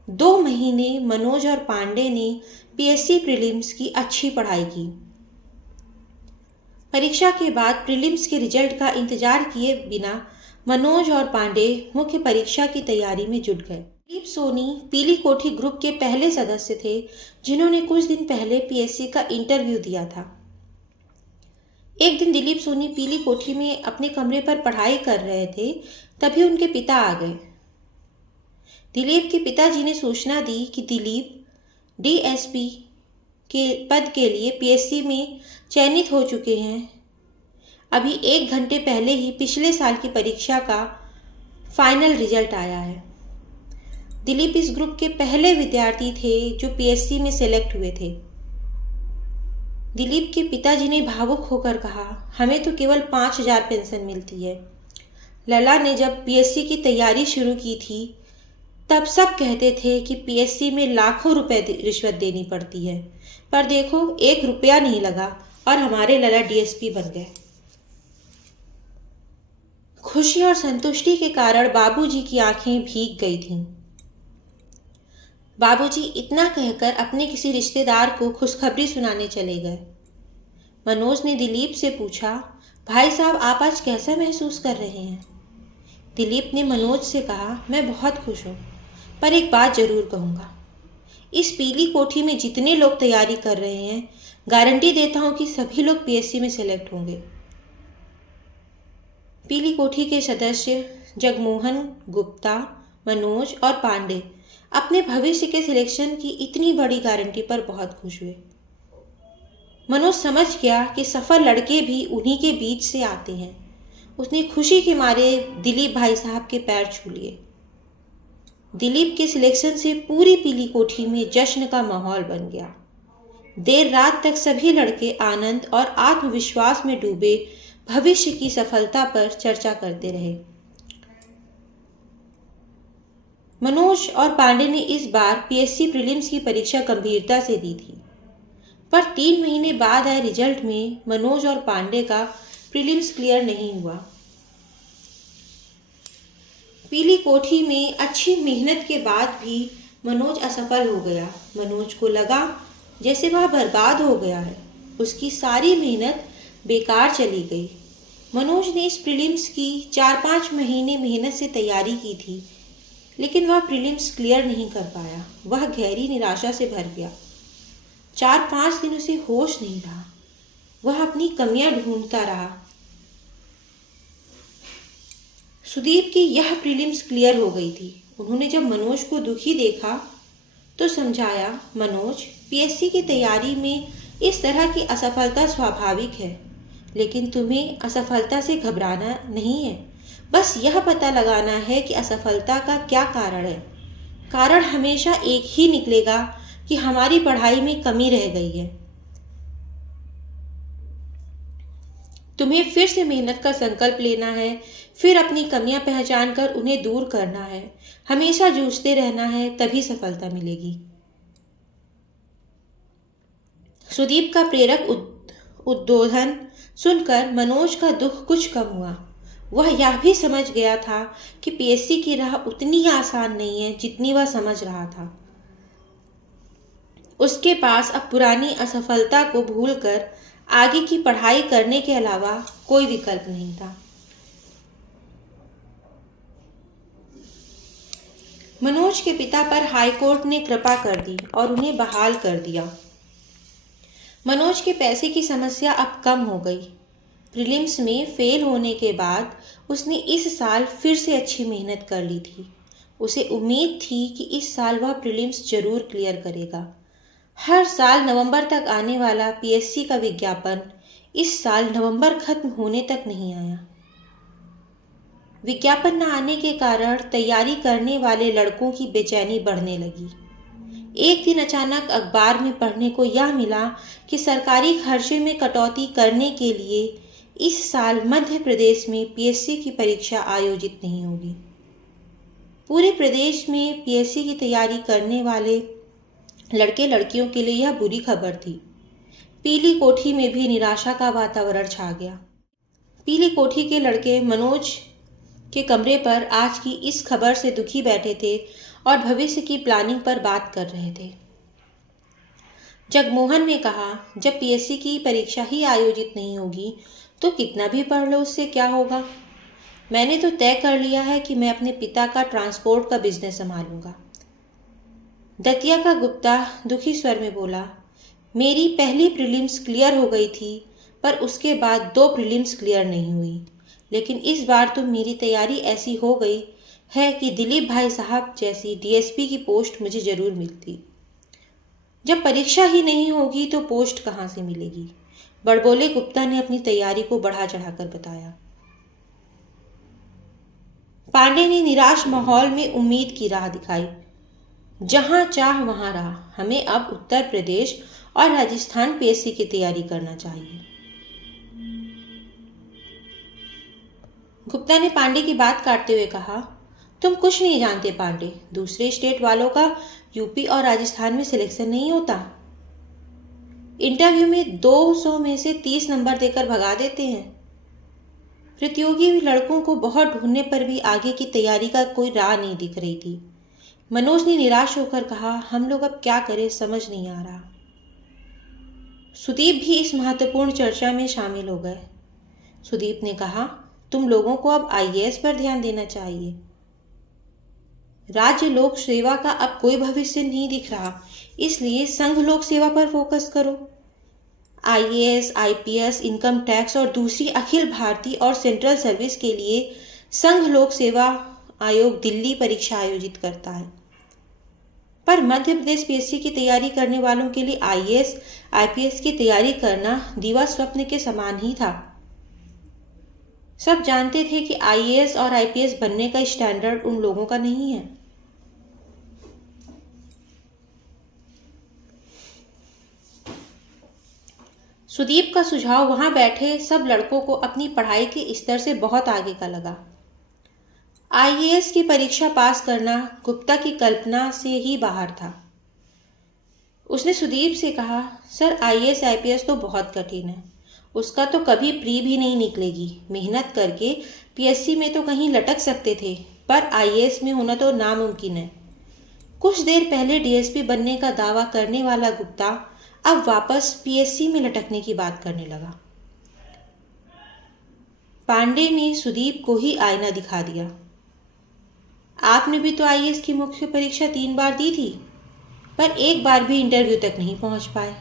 2 महीने मनोज और पांडे ने पीएससी प्रीलिम्स की अच्छी पढ़ाई की। परीक्षा के बाद प्रीलिम्स के रिजल्ट का इंतजार किए बिना मनोज और पांडे मुख्य परीक्षा की तैयारी में जुट गए। दिलीप सोनी पीली कोठी ग्रुप के पहले सदस्य थे जिन्होंने कुछ दिन पहले पीएससी का इंटरव्यू दिया था। एक दिन दिलीप सोनी पीली कोठी में अपने कमरे पर पढ़ाई कर रहे थे, तभी उनके पिता आ गए। दिलीप के पिताजी ने सूचना दी कि दिलीप डीएसपी के पद के लिए पीएससी में चयनित हो चुके हैं। अभी 1 घंटे पहले ही पिछले साल की परीक्षा का फाइनल रिजल्ट आया है। दिलीप इस ग्रुप के पहले विद्यार्थी थे जो पीएससी में सेलेक्ट हुए थे। दिलीप के पिताजी ने भावुक होकर कहा, हमें तो केवल 5,000 पेंशन मिलती है। लला ने जब पीएससी की तैयारी शुरू की थी तब सब कहते थे कि पीएससी में लाखों रुपए रिश्वत देनी पड़ती है, पर देखो 1 रुपया नहीं लगा और हमारे लला डीएसपी बन गए। खुशी और संतुष्टि के कारण बाबूजी की आंखें भीग गई थीं। बाबूजी इतना कहकर अपने किसी रिश्तेदार को खुशखबरी सुनाने चले गए। मनोज ने दिलीप से पूछा, भाई साहब आप आज कैसा महसूस कर रहे हैं? दिलीप ने मनोज से कहा, मैं बहुत खुश हूँ, पर एक बात जरूर कहूँगा। इस पीली कोठी में जितने लोग तैयारी कर रहे हैं, गारंटी देता हूँ कि सभी लोग पीएससी में सेलेक्ट होंगे। पीली कोठी के सदस्य जगमोहन, गुप्ता, मनोज और पांडे अपने भविष्य के सिलेक्शन की इतनी बड़ी गारंटी पर बहुत खुश हुए। मनोज समझ गया कि सफल लड़के भी उन्हीं के बीच से आते हैं। उसने खुशी के मारे दिलीप भाई साहब के पैर छू लिए। दिलीप के सिलेक्शन से पूरी पीली कोठी में जश्न का माहौल बन गया। देर रात तक सभी लड़के आनंद और आत्मविश्वास में डूबे भविष्य की सफलता पर चर्चा करते रहे। मनोज और पांडे ने इस बार पीएससी प्रीलिम्स की परीक्षा गंभीरता से दी थी, पर 3 महीने बाद आए रिजल्ट में मनोज और पांडे का प्रीलिम्स क्लियर नहीं हुआ। पीली कोठी में अच्छी मेहनत के बाद भी मनोज असफल हो गया। मनोज को लगा जैसे वह बर्बाद हो गया है, उसकी सारी मेहनत बेकार चली गई। मनोज ने इस प्रीलिम्स की 4-5 महीने मेहनत से तैयारी की थी, लेकिन वह प्रीलिम्स क्लियर नहीं कर पाया। वह गहरी निराशा से भर गया। 4-5 दिन उसे होश नहीं रहा। वह अपनी कमियां ढूंढता रहा। सुदीप की यह प्रीलिम्स क्लियर हो गई थी। उन्होंने जब मनोज को दुखी देखा तो समझाया, मनोज, पीएससी की तैयारी में इस तरह की असफलता स्वाभाविक है, लेकिन तुम्हें असफलता से घबराना नहीं है। बस यह पता लगाना है कि असफलता का क्या कारण है। कारण हमेशा एक ही निकलेगा कि हमारी पढ़ाई में कमी रह गई है। तुम्हें फिर से मेहनत का संकल्प लेना है, फिर अपनी कमियां पहचान कर उन्हें दूर करना है। हमेशा जूझते रहना है, तभी सफलता मिलेगी। सुदीप का प्रेरक उद्बोधन सुनकर मनोज का दुख कुछ कम हुआ। वह यह भी समझ गया था कि पीएससी की राह उतनी आसान नहीं है जितनी वह समझ रहा था। उसके पास अब पुरानी असफलता को भूलकर आगे की पढ़ाई करने के अलावा कोई विकल्प नहीं था। मनोज के पिता पर हाईकोर्ट ने कृपा कर दी और उन्हें बहाल कर दिया। मनोज के पैसे की समस्या अब कम हो गई। प्रीलिम्स में फेल होने के बाद उसने इस साल फिर से अच्छी मेहनत कर ली थी। उसे उम्मीद थी कि इस साल वह प्रीलिम्स जरूर क्लियर करेगा। हर साल नवंबर तक आने वाला पीएससी का विज्ञापन इस साल नवंबर खत्म होने तक नहीं आया। विज्ञापन न आने के कारण तैयारी करने वाले लड़कों की बेचैनी बढ़ने लगी। एक दिन अचानक अखबार में पढ़ने को यह मिला कि सरकारी खर्चे में कटौती करने के लिए इस साल मध्य प्रदेश में पीएससी की परीक्षा आयोजित नहीं होगी। पूरे प्रदेश में पीएससी की तैयारी करने वाले लड़के लड़कियों के लिए यह बुरी खबर थी। पीली कोठी में भी निराशा का वातावरण छा गया। पीली कोठी के लड़के मनोज के कमरे पर आज की इस खबर से दुखी बैठे थे और भविष्य की प्लानिंग पर बात कर रहे थे। जगमोहन ने कहा, जब पीएससी की परीक्षा ही आयोजित नहीं होगी तो कितना भी पढ़ लो उससे क्या होगा। मैंने तो तय कर लिया है कि मैं अपने पिता का ट्रांसपोर्ट का बिजनेस संभालूंगा। दतिया का गुप्ता दुखी स्वर में बोला, मेरी पहली प्रीलिम्स क्लियर हो गई थी, पर उसके बाद 2 प्रीलिम्स क्लियर नहीं हुई। लेकिन इस बार तो मेरी तैयारी ऐसी हो गई है कि दिलीप भाई साहब जैसी डीएसपी की पोस्ट मुझे जरूर मिलती। जब परीक्षा ही नहीं होगी तो पोस्ट कहाँ से मिलेगी। बड़बोले गुप्ता ने अपनी तैयारी को बढ़ा चढ़ाकर बताया। पांडे ने निराश माहौल में उम्मीद की राह दिखाई। जहां चाह वहां राह। हमें अब उत्तर प्रदेश और राजस्थान पीएससी की तैयारी करना चाहिए। गुप्ता ने पांडे की बात काटते हुए कहा, तुम कुछ नहीं जानते पांडे, दूसरे स्टेट वालों का यूपी और राजस्थान में सिलेक्शन नहीं होता। इंटरव्यू में 200 में से 30 नंबर देकर भगा देते हैं। प्रतियोगी लड़कों को बहुत ढूंढने पर भी आगे की तैयारी का कोई राह नहीं दिख रही थी। मनोज ने निराश होकर कहा, हम लोग अब क्या करें समझ नहीं आ रहा। सुदीप भी इस महत्वपूर्ण चर्चा में शामिल हो गए। सुदीप ने कहा, तुम लोगों को अब आईएएस पर ध्यान देना चाहिए। राज्य लोक सेवा का अब कोई भविष्य नहीं दिख रहा, इसलिए संघ लोक सेवा पर फोकस करो। आईएएस, आईपीएस, इनकम टैक्स और दूसरी अखिल भारतीय और सेंट्रल सर्विस के लिए संघ लोक सेवा आयोग दिल्ली परीक्षा आयोजित करता है, पर मध्य प्रदेश पीएससी की तैयारी करने वालों के लिए आईएएस, आईपीएस की तैयारी करना दिवा स्वप्न के समान ही था। सब जानते थे कि आईएएस और आईपीएस बनने का स्टैंडर्ड उन लोगों का नहीं है। सुदीप का सुझाव वहां बैठे सब लड़कों को अपनी पढ़ाई के स्तर से बहुत आगे का लगा। आईएएस की परीक्षा पास करना गुप्ता की कल्पना से ही बाहर था। उसने सुदीप से कहा, सर आईएएस आईपीएस तो बहुत कठिन है, उसका तो कभी प्री भी नहीं निकलेगी। मेहनत करके पीएससी में तो कहीं लटक सकते थे, पर आईएएस में होना तो नामुमकिन है। कुछ देर पहले डीएसपी बनने का दावा करने वाला गुप्ता अब वापस पीएससी में लटकने की बात करने लगा। पांडे ने सुदीप को ही आईना दिखा दिया। आपने भी तो आईएएस की मुख्य परीक्षा 3 बार दी थी, पर एक बार भी इंटरव्यू तक नहीं पहुंच पाए।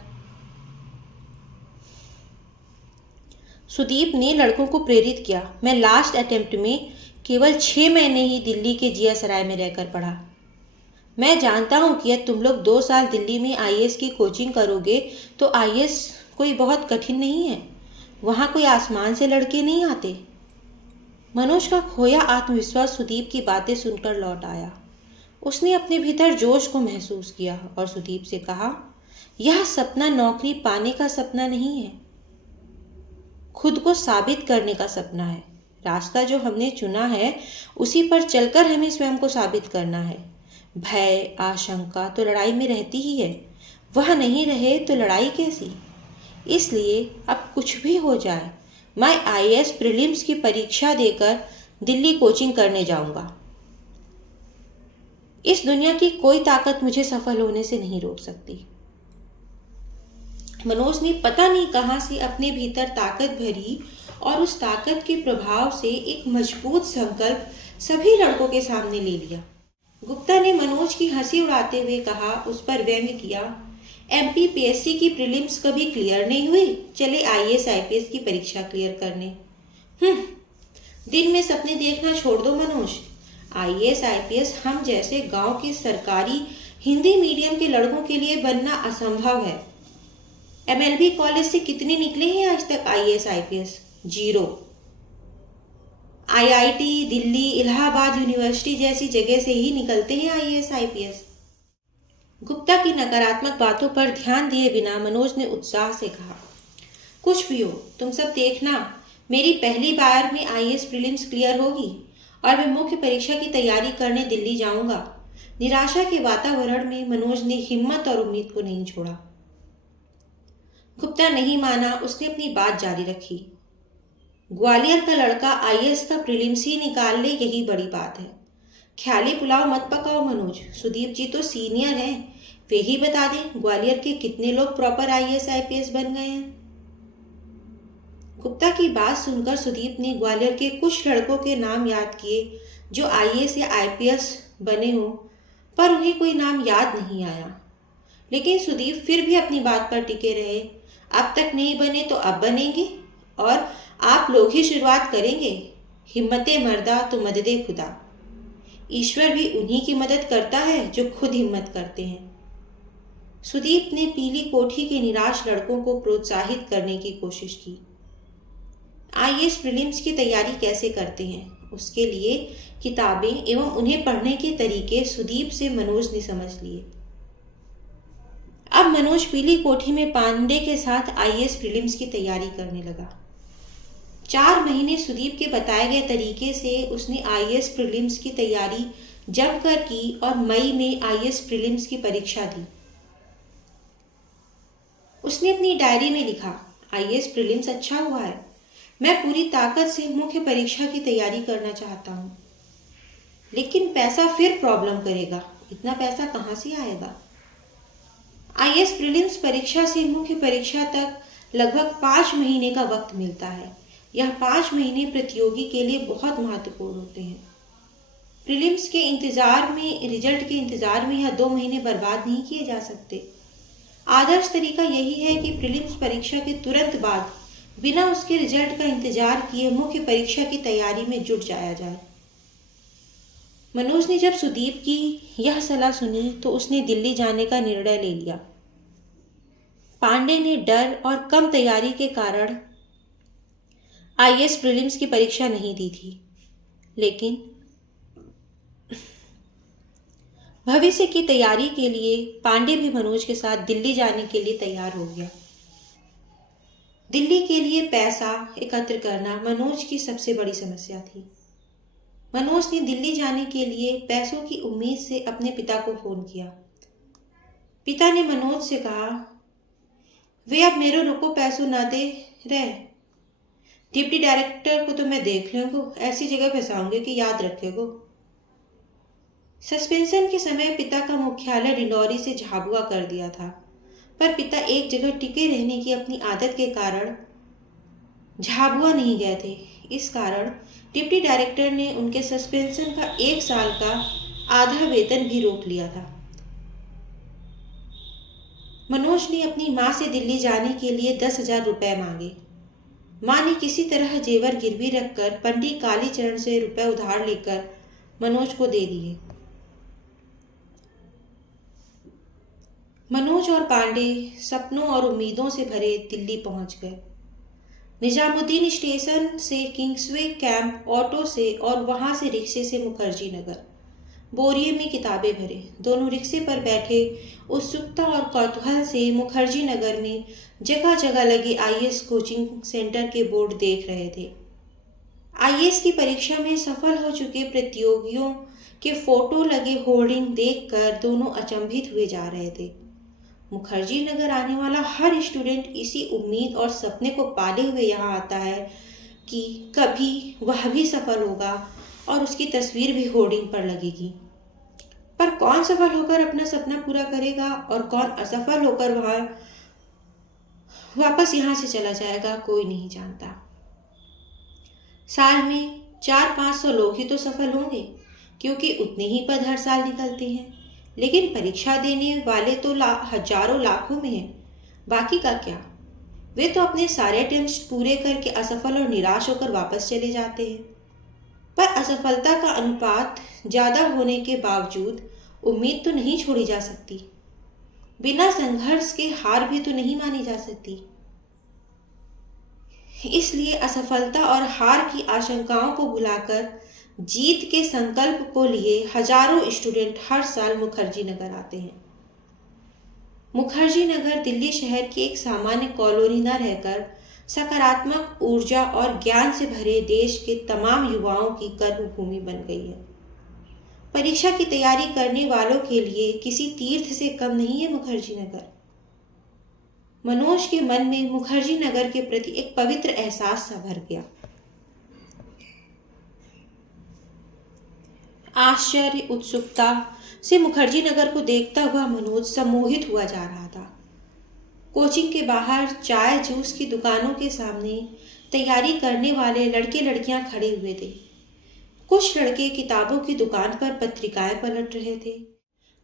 सुदीप ने लड़कों को प्रेरित किया, मैं लास्ट अटेम्प्ट में केवल 6 महीने ही दिल्ली के जिया सराय में रहकर पढ़ा। मैं जानता हूं कि यदि तुम लोग 2 साल दिल्ली में आईएएस की कोचिंग करोगे तो आईएएस कोई बहुत कठिन नहीं है, वहां कोई आसमान से लड़के नहीं आते। मनोज का खोया आत्मविश्वास सुदीप की बातें सुनकर लौट आया। उसने अपने भीतर जोश को महसूस किया और सुदीप से कहा, यह सपना नौकरी पाने का सपना नहीं है, खुद को साबित करने का सपना है। रास्ता जो हमने चुना है उसी पर चलकर हमें स्वयं को साबित करना है। भय, आशंका तो लड़ाई में रहती ही है, वह नहीं रहे तो लड़ाई कैसी। इसलिए अब कुछ भी हो जाए, मैं आईएएस प्रीलिम्स की परीक्षा देकर दिल्ली कोचिंग करने जाऊंगा। इस दुनिया की कोई ताकत मुझे सफल होने से नहीं रोक सकती। मनोज ने पता नहीं कहां से अपने भीतर ताकत भरी और उस ताकत के प्रभाव से एक मजबूत संकल्प सभी लड़कों के सामने ले लिया। गुप्ता ने मनोज की हंसी उड़ाते हुए कहा, उस पर व्यंग्य किया, एमपी पीएससी की प्रीलिम्स कभी क्लियर नहीं हुई, चले आईएएस आईपीएस की परीक्षा क्लियर करने। दिन में सपने देखना छोड़ दो मनोज, आईएएस आईपीएस हम जैसे गांव के सरकारी हिंदी मीडियम के लड़कों के लिए बनना असंभव है। एमएलबी कॉलेज से कितने निकले हैं आज तक IAS IPS? 0। IIT Delhi, Allahabad university जैसी जगह से ही निकलते हैं आईएएस आईपीएस। गुप्ता की नकारात्मक बातों पर ध्यान दिए बिना मनोज ने उत्साह से कहा, कुछ भी हो तुम सब देखना, मेरी पहली बार में आईएएस प्रीलिम्स क्लियर होगी और मैं मुख्य परीक्षा की तैयारी करने दिल्ली जाऊंगा। निराशा के वातावरण में मनोज ने हिम्मत और उम्मीद को नहीं छोड़ा। गुप्ता नहीं माना, उसने अपनी बात जारी रखी, ग्वालियर का लड़का आईएएस का प्रीलिम्स ही निकाल ले, यही बड़ी बात है। ख्याली पुलाव मत पकाओ मनोज, सुदीप जी तो सीनियर हैं, वे ही बता दें ग्वालियर के कितने लोग प्रॉपर आईएएस आईपीएस बन गए हैं। गुप्ता की बात सुनकर सुदीप ने ग्वालियर के कुछ लड़कों के नाम याद किए जो आईएएस या आईपीएस बने हों, पर उन्हें कोई नाम याद नहीं आया। लेकिन सुदीप फिर भी अपनी बात पर टिके रहे, अब तक नहीं बने तो अब बनेंगे और आप लोग ही शुरुआत करेंगे। हिम्मते मर्दा तो मददे खुदा, ईश्वर भी उन्हीं की मदद करता है जो खुद हिम्मत करते हैं। सुदीप ने पीली कोठी के निराश लड़कों को प्रोत्साहित करने की कोशिश की। आईएएस प्रीलिम्स की तैयारी कैसे करते हैं, उसके लिए किताबें एवं उन्हें पढ़ने के तरीके सुदीप से मनोज ने समझ लिए। अब मनोज पीली कोठी में पांडे के साथ आईएएस प्रीलिम्स की तैयारी करने लगा। 4 महीने सुदीप के बताए गए तरीके से उसने आईएएस प्रीलिम्स की तैयारी जमकर की और मई में आईएएस प्रीलिम्स की परीक्षा दी। उसने अपनी डायरी में लिखा, आईएएस प्रीलिम्स अच्छा हुआ है। मैं पूरी ताकत से मुख्य परीक्षा की तैयारी करना चाहता हूँ, लेकिन पैसा फिर प्रॉब्लम करेगा। इतना पैसा कहाँ से आएगा? आईएएस प्रीलिम्स परीक्षा से मुख्य परीक्षा तक लगभग 5 महीने का वक्त मिलता है। यह 5 महीने प्रतियोगी के लिए बहुत महत्वपूर्ण होते हैं। प्रीलिम्स के इंतजार में, रिजल्ट के इंतजार में यह 2 महीने बर्बाद नहीं किए जा सकते। आदर्श तरीका यही है कि प्रीलिम्स परीक्षा के तुरंत बाद बिना उसके रिजल्ट का इंतजार किए मुख्य परीक्षा की तैयारी में जुट जाया जाए। मनोज ने जब सुदीप की यह सलाह सुनी तो उसने दिल्ली जाने का निर्णय ले लिया। पांडे ने डर और कम तैयारी के कारण आईएएस प्रीलिम्स की परीक्षा नहीं दी थी, लेकिन भविष्य की तैयारी के लिए पांडे भी मनोज के साथ दिल्ली जाने के लिए तैयार हो गया। दिल्ली के लिए पैसा एकत्र करना मनोज की सबसे बड़ी समस्या थी। मनोज ने दिल्ली जाने के लिए पैसों की उम्मीद से अपने पिता को फोन किया। पिता ने मनोज से कहा, वे अब मेरे रुको पैसों ना दे रहे, डिप्टी डायरेक्टर को तो मैं देख लूँगा, ऐसी जगह फंसाऊंगे कि याद रखेगो। सस्पेंशन के समय पिता का मुख्यालय डिंडौरी से झाबुआ कर दिया था, पर पिता एक जगह टिके रहने की अपनी आदत के कारण झाबुआ नहीं गए थे। इस कारण डिप्टी डायरेक्टर ने उनके सस्पेंशन का 1 साल का आधा वेतन भी रोक लिया था। मनोज ने अपनी माँ से दिल्ली जाने के लिए 10,000 रुपए मांगे। माँ ने किसी तरह जेवर गिरवी रखकर पंडित कालीचरण से रुपए उधार लेकर मनोज को दे दिए। मनोज और पांडे सपनों और उम्मीदों से भरे दिल्ली पहुंच गए। निजामुद्दीन स्टेशन से किंग्सवे कैंप ऑटो से और वहां से रिक्शे से मुखर्जी नगर। बोरिये में किताबें भरे दोनों रिक्शे पर बैठे उत्सुकता और कौतूहल से मुखर्जी नगर में जगह जगह लगे आईएएस कोचिंग सेंटर के बोर्ड देख रहे थे। आईएएस की परीक्षा में सफल हो चुके प्रतियोगियों के फोटो लगे होर्डिंग देखकर दोनों अचंभित हुए जा रहे थे। मुखर्जी नगर आने वाला हर स्टूडेंट इसी उम्मीद और सपने को पाले हुए यहाँ आता है कि कभी वह भी सफल होगा और उसकी तस्वीर भी होर्डिंग पर लगेगी। पर कौन सफल होकर अपना सपना पूरा करेगा और कौन असफल होकर वहां वापस यहाँ से चला जाएगा, कोई नहीं जानता। साल में 400-500 लोग ही तो सफल होंगे, क्योंकि उतने ही पद हर साल निकलते हैं। लेकिन परीक्षा देने वाले तो हजारों लाखों में हैं। बाकी का क्या? वे तो अपने सारे टेस्ट पूरे करके असफल और निराश होकर वापस चले जाते हैं। पर असफलता का अनुपात ज्यादा होने के बावजूद उम्मीद तो नहीं छोड़ी जा सकती। बिना संघर्ष के हार भी तो नहीं मानी जा सकती। इसलिए असफलता और हार की आशंकाओं को भुलाकर जीत के संकल्प को लिए हजारों स्टूडेंट हर साल मुखर्जी नगर आते हैं। मुखर्जी नगर दिल्ली शहर की एक सामान्य कॉलोनी न रहकर सकारात्मक ऊर्जा और ज्ञान से भरे देश के तमाम युवाओं की कर्मभूमि बन गई है। परीक्षा की तैयारी करने वालों के लिए किसी तीर्थ से कम नहीं है मुखर्जी नगर। मनोज के मन में मुखर्जी नगर के प्रति एक पवित्र एहसास सा भर गया। आश्चर्य, उत्सुकता से मुखर्जी नगर को देखता हुआ मनोज सम्मोहित हुआ जा रहा था। कोचिंग के बाहर चाय जूस की दुकानों के सामने तैयारी करने वाले लड़के लड़कियां खड़े हुए थे। कुछ लड़के किताबों की दुकान पर पत्रिकाएं पलट रहे थे।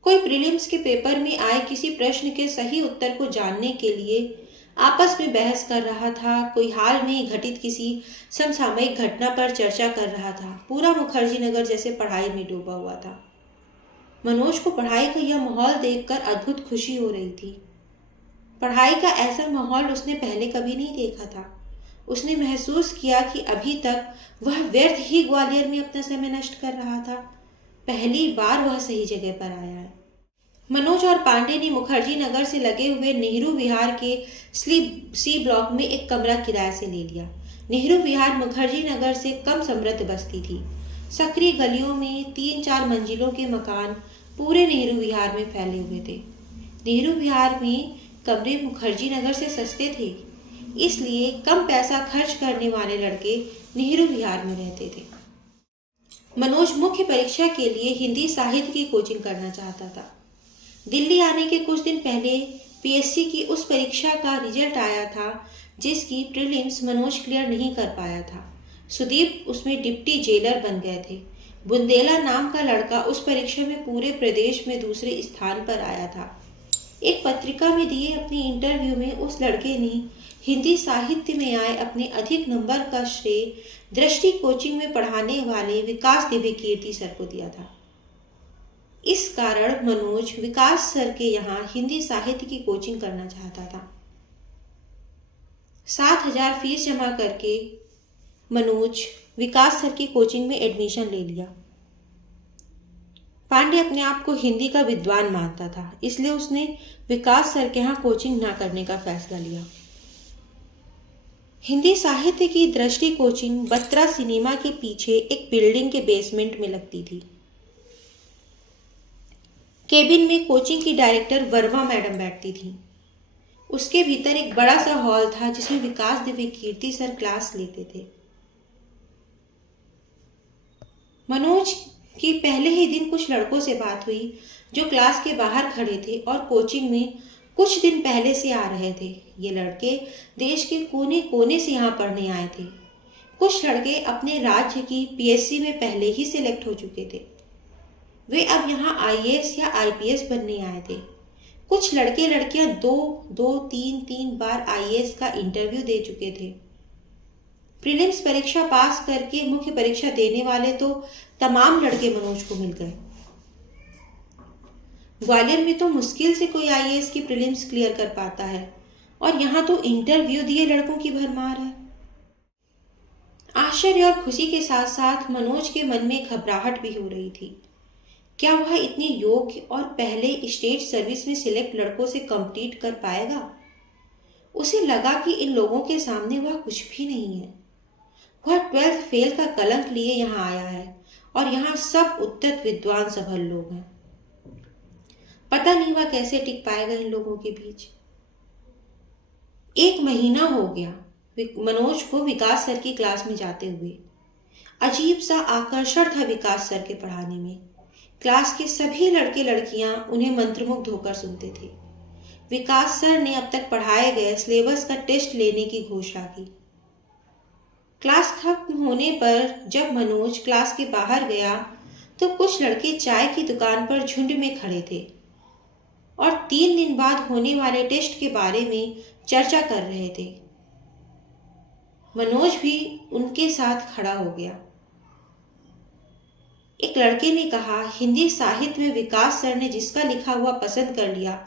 कोई प्रीलिम्स के पेपर में आए किसी प्रश्न के सही उत्तर को जानने के लिए आपस में बहस कर रहा था। कोई हाल में घटित किसी समसामयिक घटना पर चर्चा कर रहा था। पूरा मुखर्जी नगर जैसे पढ़ाई में डूबा हुआ था। मनोज को पढ़ाई का यह माहौल देखकर अद्भुत खुशी हो रही थी। पढ़ाई का ऐसा माहौल उसने पहले कभी नहीं देखा था। उसने महसूस किया कि अभी तक वह व्यर्थ ही ग्वालियर में अपना समय नष्ट कर रहा था। पहली बार वह सही जगह पर आया है। मनोज और पांडे ने मुखर्जी नगर से लगे हुए नेहरू विहार के सी ब्लॉक में एक कमरा किराए से ले लिया। नेहरू विहार मुखर्जी नगर से कम समृद्ध बस्ती थी। सक्रिय गलियों में 3-4 मंजिलों के मकान पूरे नेहरू विहार में फैले हुए थे। नेहरू विहार में कमरे मुखर्जी नगर से सस्ते थे, इसलिए कम पैसा खर्च करने वाले लड़के नेहरू विहार में रहते थे। मनोज मुख्य परीक्षा के लिए हिंदी साहित्य की कोचिंग करना चाहता था। दिल्ली आने के कुछ दिन पहले पीएससी की उस परीक्षा का रिजल्ट आया था जिसकी प्रीलिम्स मनोज क्लियर नहीं कर पाया था। सुदीप उसमें डिप्टी जेलर बन गए थे। बुंदेला नाम का लड़का उस परीक्षा में पूरे प्रदेश में दूसरे स्थान पर आया था। एक पत्रिका में दिए अपने इंटरव्यू में उस लड़के ने हिंदी साहित्य में आए अपने अधिक नंबर का श्रेय दृष्टि कोचिंग में पढ़ाने वाले विकास दिव्य कीर्ति सर को दिया था। इस कारण मनोज विकास सर के यहाँ हिंदी साहित्य की कोचिंग करना चाहता था। 7,000 फीस जमा करके मनोज विकास सर की कोचिंग में एडमिशन ले लिया। पांडे अपने आप को हिंदी का विद्वान मानता था, इसलिए उसने विकास सर के यहाँ कोचिंग ना करने का फैसला लिया। हिंदी साहित्य की दृष्टि कोचिंग बत्रा सिनेमा के पीछे एक बिल्डिंग के बेसमेंट में लगती थी। केबिन में कोचिंग की डायरेक्टर वर्मा मैडम बैठती थी। उसके भीतर एक बड़ा सा हॉल था जिसमें विकास दिव्य कीर्ति सर क्लास लेते थे। मनोज की पहले ही दिन कुछ लड़कों से बात हुई जो क्लास के बाहर खड़े थे और कोचिंग में कुछ दिन पहले से आ रहे थे। ये लड़के देश के कोने कोने से यहाँ पढ़ने आए थे। कुछ लड़के अपने राज्य की पीएससी में पहले ही सिलेक्ट हो चुके थे। वे अब यहाँ आईएएस या आईपीएस बनने आए थे। कुछ लड़के लड़कियां 2-3 बार आईएएस का इंटरव्यू दे चुके थे। प्रीलिम्स परीक्षा पास करके मुख्य परीक्षा देने वाले तो तमाम लड़के मनोज को मिल गए। ग्वालियर में तो मुश्किल से कोई आईएएस की प्रीलिम्स क्लियर कर पाता है और यहाँ तो इंटरव्यू दिए लड़कों की भरमार है। आश्चर्य और खुशी के साथ साथ मनोज के मन में घबराहट भी हो रही थी। क्या वह इतने योग्य और पहले स्टेट सर्विस में सिलेक्ट लड़कों से कम्पीट कर पाएगा? उसे लगा कि इन लोगों के सामने वह कुछ भी नहीं है। वह 12th फेल का कलंक लिए यहाँ आया है और यहाँ सब उद्यत विद्वान सफल लोग हैं। पता नहीं वह कैसे टिक पाएगा इन लोगों के बीच। 1 महीना हो गया मनोज को विकास सर की क्लास में जाते हुए। अजीब सा आकर्षण था विकास सर के पढ़ाने में। क्लास के सभी लड़के लड़कियां उन्हें मंत्रमुग्ध होकर सुनते थे। विकास सर ने अब तक पढ़ाए गए सिलेबस का टेस्ट लेने की घोषणा की। क्लास खत्म होने पर जब मनोज क्लास के बाहर गया तो कुछ लड़के चाय की दुकान पर झुंड में खड़े थे और 3 दिन बाद होने वाले टेस्ट के बारे में चर्चा कर रहे थे। मनोज भी उनके साथ खड़ा हो गया। एक लड़के ने कहा, हिंदी साहित्य में विकास सर ने जिसका लिखा हुआ पसंद कर लिया,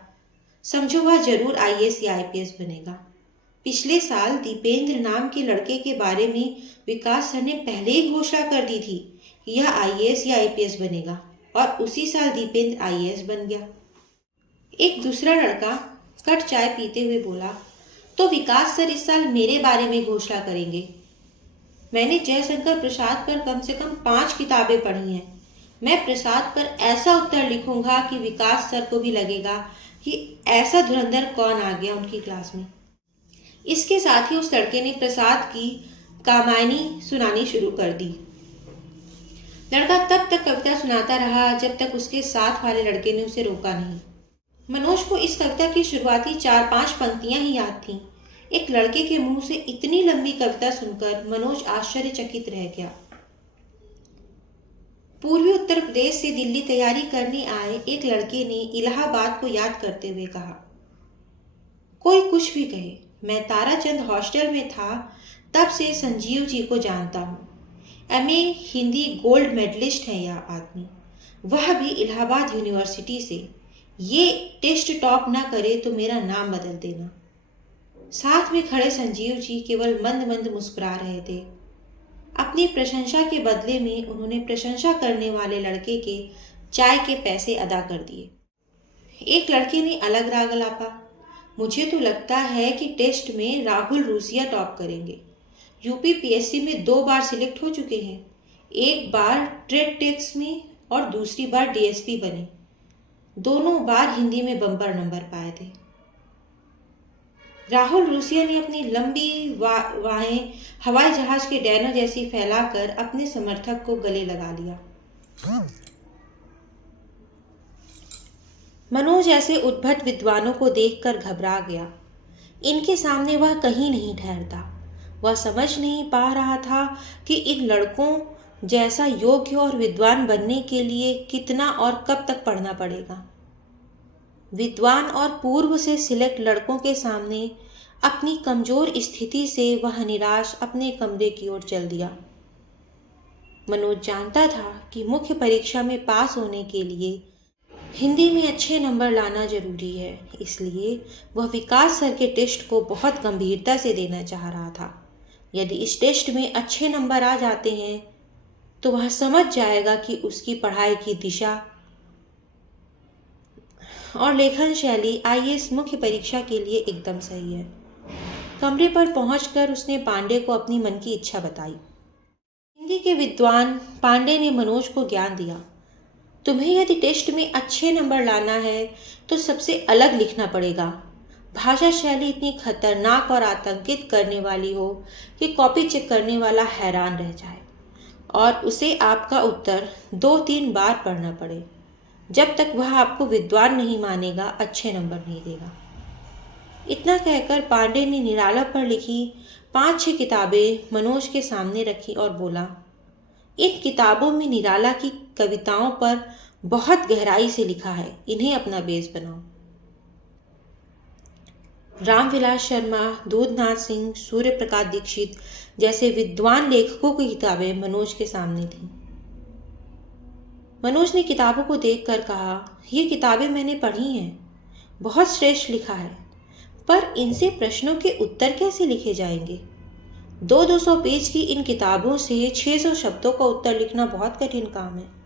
समझो वह जरूर आईएएस या आईपीएस बनेगा। पिछले साल दीपेंद्र नाम के लड़के के बारे में विकास सर ने पहले ही घोषणा कर दी थी कि यह आईएएस या आईपीएस बनेगा और उसी साल दीपेंद्र आईएएस बन गया। एक दूसरा लड़का कट चाय पीते हुए बोला, तो विकास सर इस साल मेरे बारे में घोषणा करेंगे। मैंने जयशंकर प्रसाद पर कम से कम 5 किताबें पढ़ी हैं। मैं प्रसाद पर ऐसा उत्तर लिखूंगा कि विकास सर को भी लगेगा कि ऐसा धुरंधर कौन आ गया उनकी क्लास में। इसके साथ ही उस लड़के ने प्रसाद की कामायनी सुनानी शुरू कर दी। लड़का तब तक कविता सुनाता रहा जब तक उसके साथ वाले लड़के ने उसे रोका नहीं। मनोज को इस कविता की शुरुआती 4-5 पंक्तियां ही याद थीं। एक लड़के के मुंह से इतनी लंबी कविता सुनकर मनोज आश्चर्यचकित रह गया। पूर्वी उत्तर प्रदेश से दिल्ली तैयारी करने आए एक लड़के ने इलाहाबाद को याद करते हुए कहा, कोई कुछ भी कहे, मैं ताराचंद हॉस्टल में था तब से संजीव जी को जानता हूँ। एमए हिंदी गोल्ड मेडलिस्ट है यह आदमी, वह भी इलाहाबाद यूनिवर्सिटी से। ये टेस्ट टॉप ना करे तो मेरा नाम बदल देना। साथ में खड़े संजीव जी केवल मंद मंद मुस्कुरा रहे थे। अपनी प्रशंसा के बदले में उन्होंने प्रशंसा करने वाले लड़के के चाय के पैसे अदा कर दिए। एक लड़के ने अलग राग अलापा, मुझे तो लगता है कि टेस्ट में राहुल रूसिया टॉप करेंगे। यूपीपीएससी में 2 बार सिलेक्ट हो चुके हैं। एक बार ट्रेड टेक्स में और दूसरी बार डीएसपी बने। दोनों बार हिंदी में बम्पर नंबर पाए थे। राहुल रूसिया ने अपनी लंबी बाहें हवाई जहाज के डैनों जैसी फैलाकर अपने समर्थक को गले लगा लिया। मनोज ऐसे उद्भट विद्वानों को देखकर घबरा गया। इनके सामने वह कहीं नहीं ठहरता। वह समझ नहीं पा रहा था कि इन लड़कों जैसा योग्य और विद्वान बनने के लिए कितना और कब तक पढ़ना पड़ेगा। विद्वान और पूर्व से सिलेक्ट लड़कों के सामने अपनी कमजोर स्थिति से वह निराश अपने कमरे की ओर चल दिया। मनोज जानता था कि मुख्य परीक्षा में पास होने के लिए हिंदी में अच्छे नंबर लाना जरूरी है, इसलिए वह विकास सर के टेस्ट को बहुत गंभीरता से देना चाह रहा था। यदि इस टेस्ट में अच्छे नंबर आ जाते हैं तो वह समझ जाएगा कि उसकी पढ़ाई की दिशा और लेखन शैली आईएएस मुख्य परीक्षा के लिए एकदम सही है। कमरे पर पहुंचकर उसने पांडे को अपनी मन की इच्छा बताई। हिंदी के विद्वान पांडे ने मनोज को ज्ञान दिया। तुम्हें यदि टेस्ट में अच्छे नंबर लाना है तो सबसे अलग लिखना पड़ेगा। भाषा शैली इतनी खतरनाक और आतंकित करने वाली हो कि कॉपी चेक करने वाला हैरान रह जाए और उसे आपका उत्तर 2-3 बार पढ़ना पड़े। जब तक वह आपको विद्वान नहीं मानेगा, अच्छे नंबर नहीं देगा। इतना कहकर पांडे ने निराला पर लिखी 5-6 किताबें मनोज के सामने रखी और बोला, इन किताबों में निराला की कविताओं पर बहुत गहराई से लिखा है, इन्हें अपना बेस बनाओ। रामविलास शर्मा, दूधनाथ सिंह, सूर्य प्रकाश दीक्षित जैसे विद्वान लेखकों की किताबें मनोज के सामने थीं। मनोज ने किताबों को देखकर कहा, ये किताबें मैंने पढ़ी हैं, बहुत श्रेष्ठ लिखा है, पर इनसे प्रश्नों के उत्तर कैसे लिखे जाएंगे? 200 पेज की इन किताबों से 600 शब्दों का उत्तर लिखना बहुत कठिन काम है।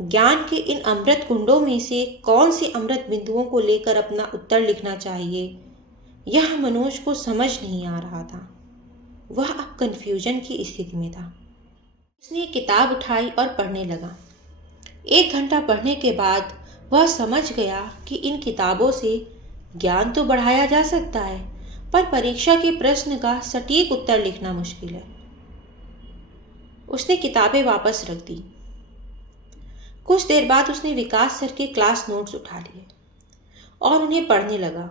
ज्ञान के इन अमृत कुंडों में से कौन से अमृत बिंदुओं को लेकर अपना उत्तर लिखना चाहिए, यह मनोज को समझ नहीं आ रहा था। वह अब कन्फ्यूजन की स्थिति में था। उसने किताब उठाई और पढ़ने लगा। 1 घंटा पढ़ने के बाद वह समझ गया कि इन किताबों से ज्ञान तो बढ़ाया जा सकता है, पर परीक्षा के प्रश्न का सटीक उत्तर लिखना मुश्किल है। उसने किताबें वापस रख दी। कुछ देर बाद उसने विकास सर के क्लास नोट्स उठा लिए और उन्हें पढ़ने लगा।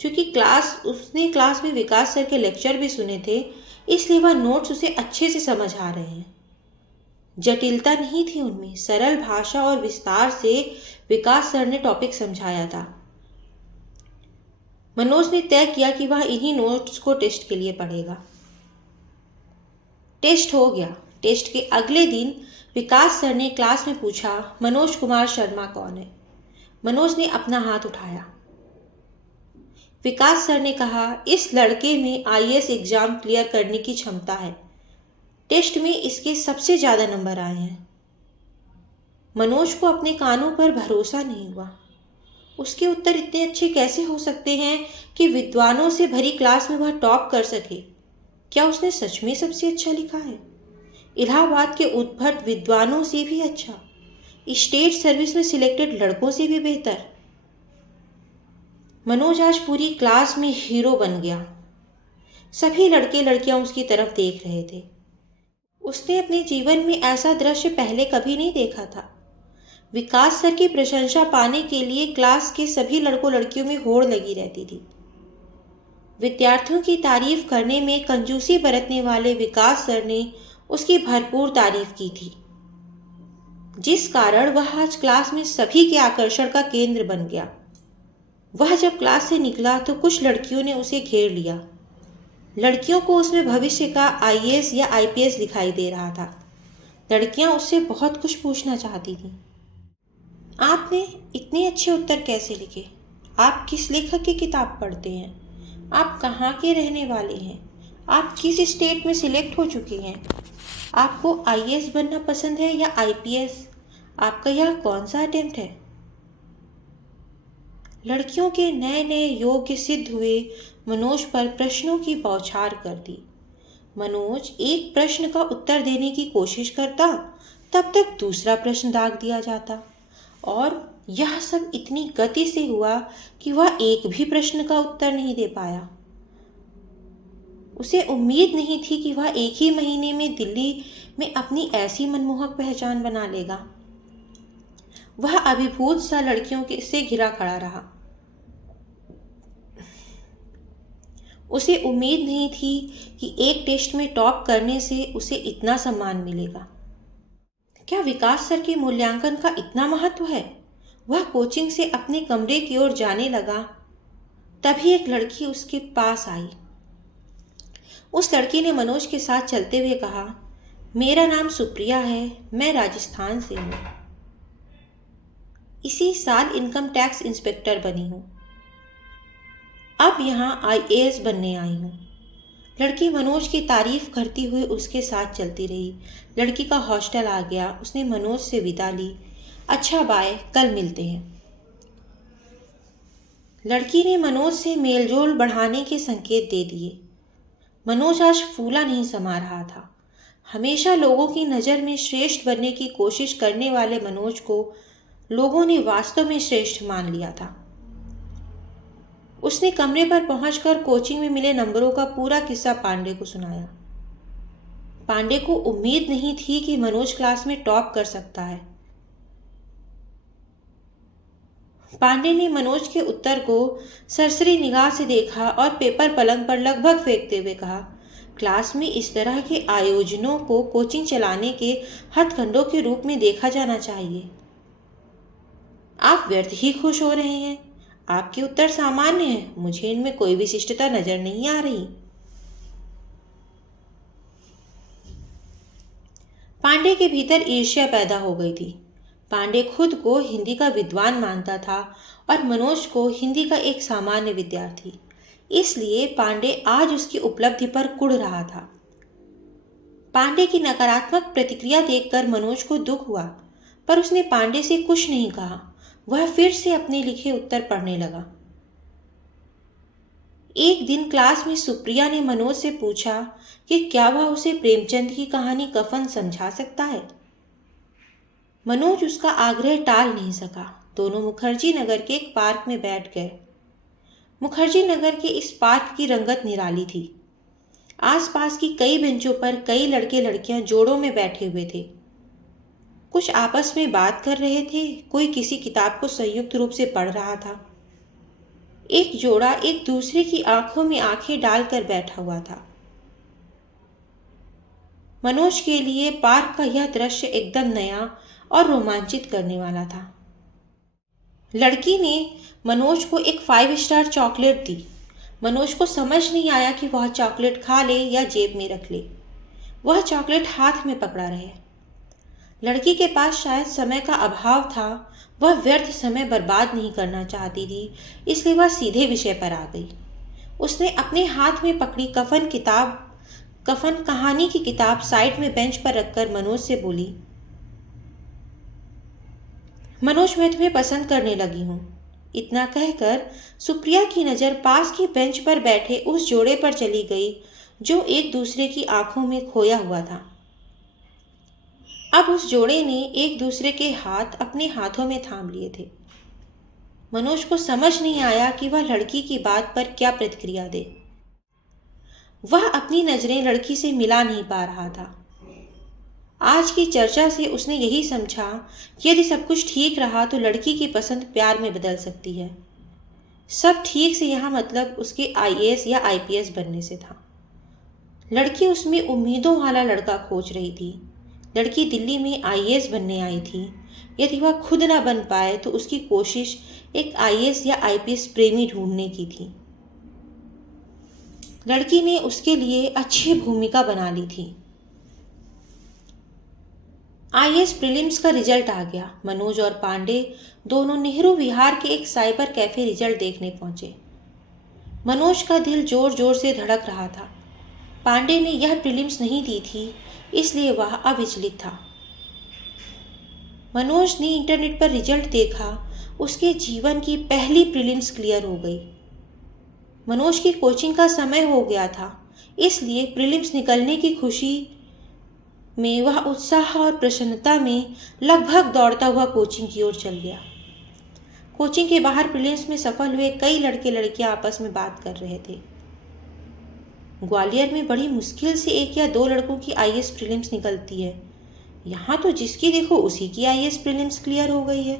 क्योंकि उसने क्लास में विकास सर के लेक्चर भी सुने थे, इसलिए वह नोट्स उसे अच्छे से समझ आ रहे हैं। जटिलता नहीं थी उनमें, सरल भाषा और विस्तार से विकास सर ने टॉपिक समझाया था। मनोज ने तय किया कि वह इन्हीं नोट्स को टेस्ट के लिए पढ़ेगा। टेस्ट हो गया। टेस्ट के अगले दिन विकास सर ने क्लास में पूछा, मनोज कुमार शर्मा कौन है? मनोज ने अपना हाथ उठाया। विकास सर ने कहा, इस लड़के में आईएएस एग्जाम क्लियर करने की क्षमता है। टेस्ट में इसके सबसे ज़्यादा नंबर आए हैं। मनोज को अपने कानों पर भरोसा नहीं हुआ। उसके उत्तर इतने अच्छे कैसे हो सकते हैं कि विद्वानों से भरी क्लास में वह टॉप कर सके? क्या उसने सच में सबसे अच्छा लिखा है? इलाहाबाद के उद्भट विद्वानों से भी अच्छा, स्टेट सर्विस में सिलेक्टेड लड़कों से भी बेहतर। मनोज आज पूरी क्लास में हीरो बन गया। सभी लड़के लड़कियां उसकी तरफ देख रहे थे। उसने अपने जीवन में ऐसा दृश्य पहले कभी नहीं देखा था। विकास सर की प्रशंसा पाने के लिए क्लास के सभी लड़कों लड़कियों में होड़ लगी रहती थी। विद्यार्थियों की तारीफ करने में कंजूसी बरतने वाले विकास सर ने उसकी भरपूर तारीफ की थी, जिस कारण वह आज क्लास में सभी के आकर्षण का केंद्र बन गया। वह जब क्लास से निकला तो कुछ लड़कियों ने उसे घेर लिया। लड़कियों को उसमें भविष्य का आईएएस या आईपीएस दिखाई दे रहा था। लड़कियां उससे बहुत कुछ पूछना चाहती थीं। आपने इतने अच्छे उत्तर कैसे लिखे? आप किस लेखक की किताब पढ़ते हैं? आप कहाँ के रहने वाले हैं? आप किस स्टेट में सिलेक्ट हो चुके हैं? आपको आईएएस बनना पसंद है या आईपीएस? आपका यह कौन सा अटेम्प्ट है? लड़कियों के नए नए योग्य सिद्ध हुए मनोज पर प्रश्नों की बौछार कर दी। मनोज एक प्रश्न का उत्तर देने की कोशिश करता, तब तक दूसरा प्रश्न दाग दिया जाता और यह सब इतनी गति से हुआ कि वह एक भी प्रश्न का उत्तर नहीं दे पाया। उसे उम्मीद नहीं थी कि वह एक ही महीने में दिल्ली में अपनी ऐसी मनमोहक पहचान बना लेगा। वह अभिभूत सा लड़कियों से घिरा खड़ा रहा। उसे उम्मीद नहीं थी कि एक टेस्ट में टॉप करने से उसे इतना सम्मान मिलेगा। क्या विकास सर के मूल्यांकन का इतना महत्व है? वह कोचिंग से अपने कमरे की ओर जाने लगा, तभी एक लड़की उसके पास आई। उस लड़की ने मनोज के साथ चलते हुए कहा, मेरा नाम सुप्रिया है, मैं राजस्थान से हूँ। इसी साल इनकम टैक्स इंस्पेक्टर बनी हूँ। अब यहाँ IAS बनने आई हूँ। लड़की मनोज की तारीफ करती हुई उसके साथ चलती रही। लड़की का हॉस्टल आ गया। उसने मनोज से विदा ली। अच्छा बाय, कल मिलते हैं। लड़की ने मनोज से मेलजोल बढ़ाने के संकेत दे दिए। मनोज आज फूला नहीं समा रहा था। हमेशा लोगों की नज़र में श्रेष्ठ बनने की कोशिश करने वाले मनोज को लोगों ने वास्तव में श्रेष्ठ मान लिया था। उसने कमरे पर पहुंचकर कोचिंग में मिले नंबरों का पूरा किस्सा पांडे को सुनाया। पांडे को उम्मीद नहीं थी कि मनोज क्लास में टॉप कर सकता है। पांडे ने मनोज के उत्तर को सरसरी निगाह से देखा और पेपर पलंग पर लगभग फेंकते हुए कहा, क्लास में इस तरह के आयोजनों को कोचिंग चलाने के हथकंडों के रूप में देखा जाना चाहिए। आप व्यर्थ ही खुश हो रहे हैं। आपके उत्तर सामान्य हैं। मुझे इनमें कोई विशिष्टता नजर नहीं आ रही। पांडे के भीतर ईर्ष्या पैदा हो गई थी। पांडे खुद को हिंदी का विद्वान मानता था और मनोज को हिंदी का एक सामान्य विद्यार्थी। इसलिए पांडे आज उसकी उपलब्धि पर कुढ़ रहा था। पांडे की नकारात्मक प्रतिक्रिया देखकर मनोज को दुख हुआ, पर उसने पांडे से कुछ नहीं कहा। वह फिर से अपने लिखे उत्तर पढ़ने लगा। एक दिन क्लास में सुप्रिया ने मनोज से पूछा कि क्या वह उसे प्रेमचंद की कहानी कफन समझा सकता है। मनोज उसका आग्रह टाल नहीं सका। दोनों मुखर्जी नगर के एक पार्क में बैठ गए। मुखर्जी नगर के इस पार्क की रंगत निराली थी। आसपास की कई बेंचों पर कई लड़के लड़कियां जोड़ों में बैठे हुए थे। कुछ आपस में बात कर रहे थे, कोई किसी किताब को संयुक्त रूप से पढ़ रहा था। एक जोड़ा एक दूसरे की आंखों में आंखें डालकर बैठा हुआ था। मनोज के लिए पार्क का यह दृश्य एकदम नया और रोमांचित करने वाला था। लड़की ने मनोज को एक 5 स्टार चॉकलेट दी। मनोज को समझ नहीं आया कि वह चॉकलेट खा ले या जेब में रख ले। वह चॉकलेट हाथ में पकड़ा रहे। लड़की के पास शायद समय का अभाव था। वह व्यर्थ समय बर्बाद नहीं करना चाहती थी, इसलिए वह सीधे विषय पर आ गई। उसने अपने हाथ में पकड़ी कफन कहानी की किताब साइड में बेंच पर रखकर मनोज से बोली, मनोज, मैं तुम्हें पसंद करने लगी हूँ। इतना कहकर सुप्रिया की नज़र पास की बेंच पर बैठे उस जोड़े पर चली गई जो एक दूसरे की आंखों में खोया हुआ था। अब उस जोड़े ने एक दूसरे के हाथ अपने हाथों में थाम लिए थे। मनोज को समझ नहीं आया कि वह लड़की की बात पर क्या प्रतिक्रिया दे। वह अपनी नजरें लड़की से मिला नहीं पा रहा था। आज की चर्चा से उसने यही समझा कि यदि सब कुछ ठीक रहा तो लड़की की पसंद प्यार में बदल सकती है। सब ठीक से यहाँ मतलब उसके IAS या IPS बनने से था। लड़की उसमें उम्मीदों वाला लड़का खोज रही थी। लड़की दिल्ली में IAS बनने आई थी। यदि वह खुद ना बन पाए तो उसकी कोशिश एक IAS या IPS प्रेमी ढूंढने की थी। लड़की ने उसके लिए अच्छी भूमिका बना ली थी। IAS प्रीलिम्स का रिजल्ट आ गया। मनोज और पांडे दोनों नेहरू विहार के एक साइबर कैफे रिजल्ट देखने पहुंचे। मनोज का दिल जोर जोर से धड़क रहा था। पांडे ने यह प्रीलिम्स नहीं दी थी, इसलिए वह अविचलित था। मनोज ने इंटरनेट पर रिजल्ट देखा। उसके जीवन की पहली प्रीलिम्स क्लियर हो गई। मनोज की कोचिंग का समय हो गया था। इसलिए प्रीलिम्स निकलने की खुशी में वह उत्साह और प्रसन्नता में लगभग दौड़ता हुआ कोचिंग की ओर चल गया। कोचिंग के बाहर प्रीलिम्स में सफल हुए कई लड़के लड़कियां आपस में बात कर रहे थे। ग्वालियर में बड़ी मुश्किल से 1 या 2 लड़कों की आईएएस प्रीलिम्स निकलती है। यहाँ तो जिसकी देखो उसी की आईएएस प्रीलिम्स क्लियर हो गई है।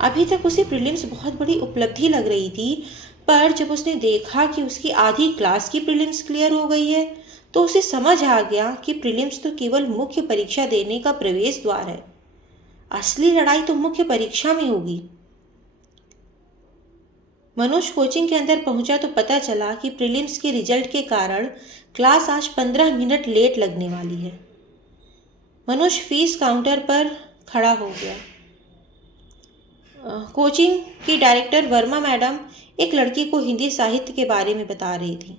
अभी तक उसे प्रीलिम्स बहुत बड़ी उपलब्धि लग रही थी, पर जब उसने देखा कि उसकी आधी क्लास की प्रीलिम्स क्लियर हो गई है तो उसे समझ आ गया कि प्रीलिम्स तो केवल मुख्य परीक्षा देने का प्रवेश द्वार है। असली लड़ाई तो मुख्य परीक्षा में होगी। मनोज कोचिंग के अंदर पहुंचा तो पता चला कि प्रीलिम्स के रिजल्ट के कारण क्लास आज 15 मिनट लेट लगने वाली है। मनोज फीस काउंटर पर खड़ा हो गया। कोचिंग की डायरेक्टर वर्मा मैडम एक लड़की को हिंदी साहित्य के बारे में बता रही थी।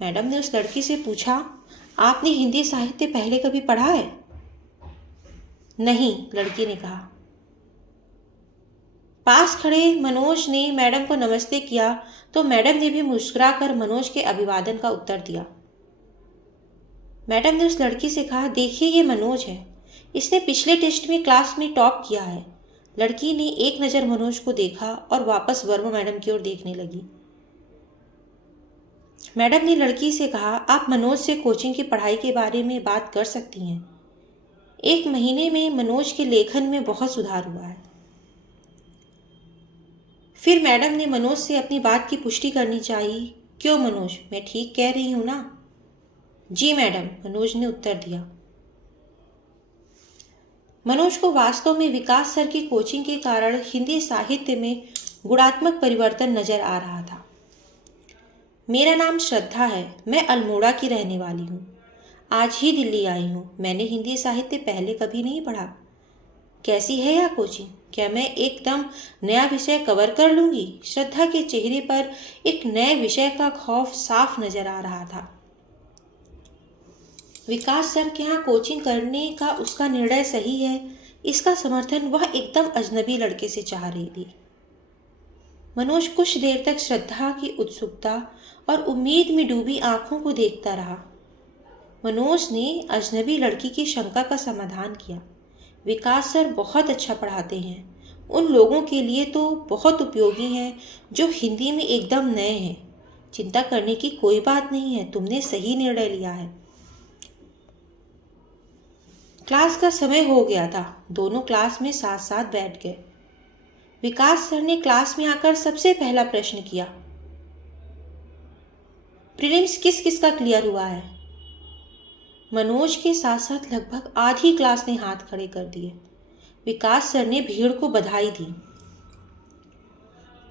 मैडम ने उस लड़की से पूछा, आपने हिंदी साहित्य पहले कभी पढ़ा है? नहीं, लड़की ने कहा। पास खड़े मनोज ने मैडम को नमस्ते किया तो मैडम ने भी मुस्कुराकर मनोज के अभिवादन का उत्तर दिया। मैडम ने उस लड़की से कहा, देखिए ये मनोज है, इसने पिछले टेस्ट में क्लास में टॉप किया है। लड़की ने एक नज़र मनोज को देखा और वापस वर्मा मैडम की ओर देखने लगी। मैडम ने लड़की से कहा, आप मनोज से कोचिंग की पढ़ाई के बारे में बात कर सकती हैं। 1 महीने में मनोज के लेखन में बहुत सुधार हुआ है। फिर मैडम ने मनोज से अपनी बात की पुष्टि करनी चाहिए। क्यों मनोज, मैं ठीक कह रही हूँ ना? जी मैडम, मनोज ने उत्तर दिया। मनोज को वास्तव में विकास सर की कोचिंग के कारण हिंदी साहित्य में गुणात्मक परिवर्तन नजर आ रहा था। मेरा नाम श्रद्धा है, मैं अल्मोड़ा की रहने वाली हूँ। आज ही दिल्ली आई हूँ। मैंने हिंदी साहित्य पहले कभी नहीं पढ़ा। कैसी है यह कोचिंग? क्या मैं एकदम नया विषय कवर कर लूँगी? श्रद्धा के चेहरे पर एक नए विषय का खौफ साफ नजर आ रहा था। विकास सर के यहाँ कोचिंग करने का उसका निर्णय सही है, इसका समर्थन वह एकदम अजनबी लड़के से चाह रही थी। मनोज कुछ देर तक श्रद्धा की उत्सुकता और उम्मीद में डूबी आंखों को देखता रहा। मनोज ने अजनबी लड़की की शंका का समाधान किया। विकास सर बहुत अच्छा पढ़ाते हैं। उन लोगों के लिए तो बहुत उपयोगी हैं जो हिंदी में एकदम नए हैं। चिंता करने की कोई बात नहीं है, तुमने सही निर्णय लिया है। क्लास का समय हो गया था। दोनों क्लास में साथ साथ बैठ गए। विकास सर ने क्लास में आकर सबसे पहला प्रश्न किया, प्रीलिम्स किस किस का क्लियर हुआ है? मनोज के साथ साथ लगभग आधी क्लास ने हाथ खड़े कर दिए। विकास सर ने भीड़ को बधाई दी।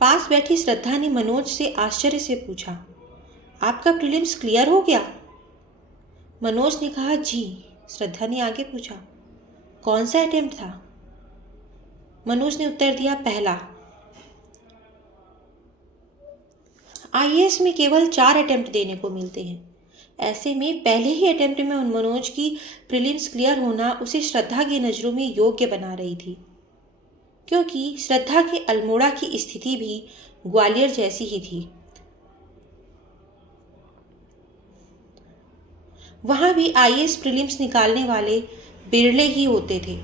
पास बैठी श्रद्धा ने मनोज से आश्चर्य से पूछा, आपका प्रीलिम्स क्लियर हो गया? मनोज ने कहा, जी। श्रद्धा ने आगे पूछा, कौन सा अटेम्प्ट था? मनोज ने उत्तर दिया, पहला। आईएएस में केवल 4 अटेम्प्ट देने को मिलते हैं। ऐसे में पहले ही अटेम्प्ट में मनोज की प्रीलिम्स क्लियर होना उसे श्रद्धा की नज़रों में योग्य बना रही थी, क्योंकि श्रद्धा के अल्मोड़ा की स्थिति भी ग्वालियर जैसी ही थी। वहां भी आईएएस प्रीलिम्स निकालने वाले बिरले ही होते थे।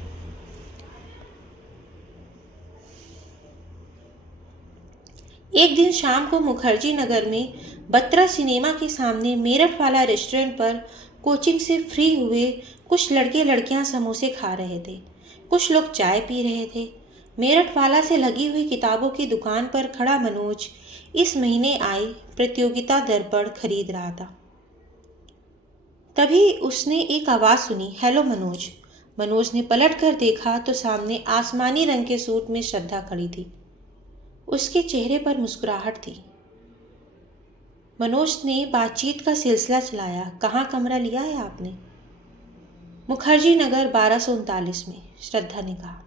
एक दिन शाम को मुखर्जी नगर में बत्रा सिनेमा के सामने मेरठ वाला रेस्टोरेंट पर कोचिंग से फ्री हुए कुछ लड़के लड़कियां समोसे खा रहे थे। कुछ लोग चाय पी रहे थे। मेरठ वाला से लगी हुई किताबों की दुकान पर खड़ा मनोज इस महीने आई प्रतियोगिता दर्पण खरीद रहा था। तभी उसने एक आवाज़ सुनी, हेलो मनोज। मनोज ने पलट कर देखा तो सामने आसमानी रंग के सूट में श्रद्धा खड़ी थी। उसके चेहरे पर मुस्कुराहट थी। मनोज ने बातचीत का सिलसिला चलाया, कहाँ कमरा लिया है आपने? मुखर्जी नगर 1239 में, श्रद्धा ने कहा।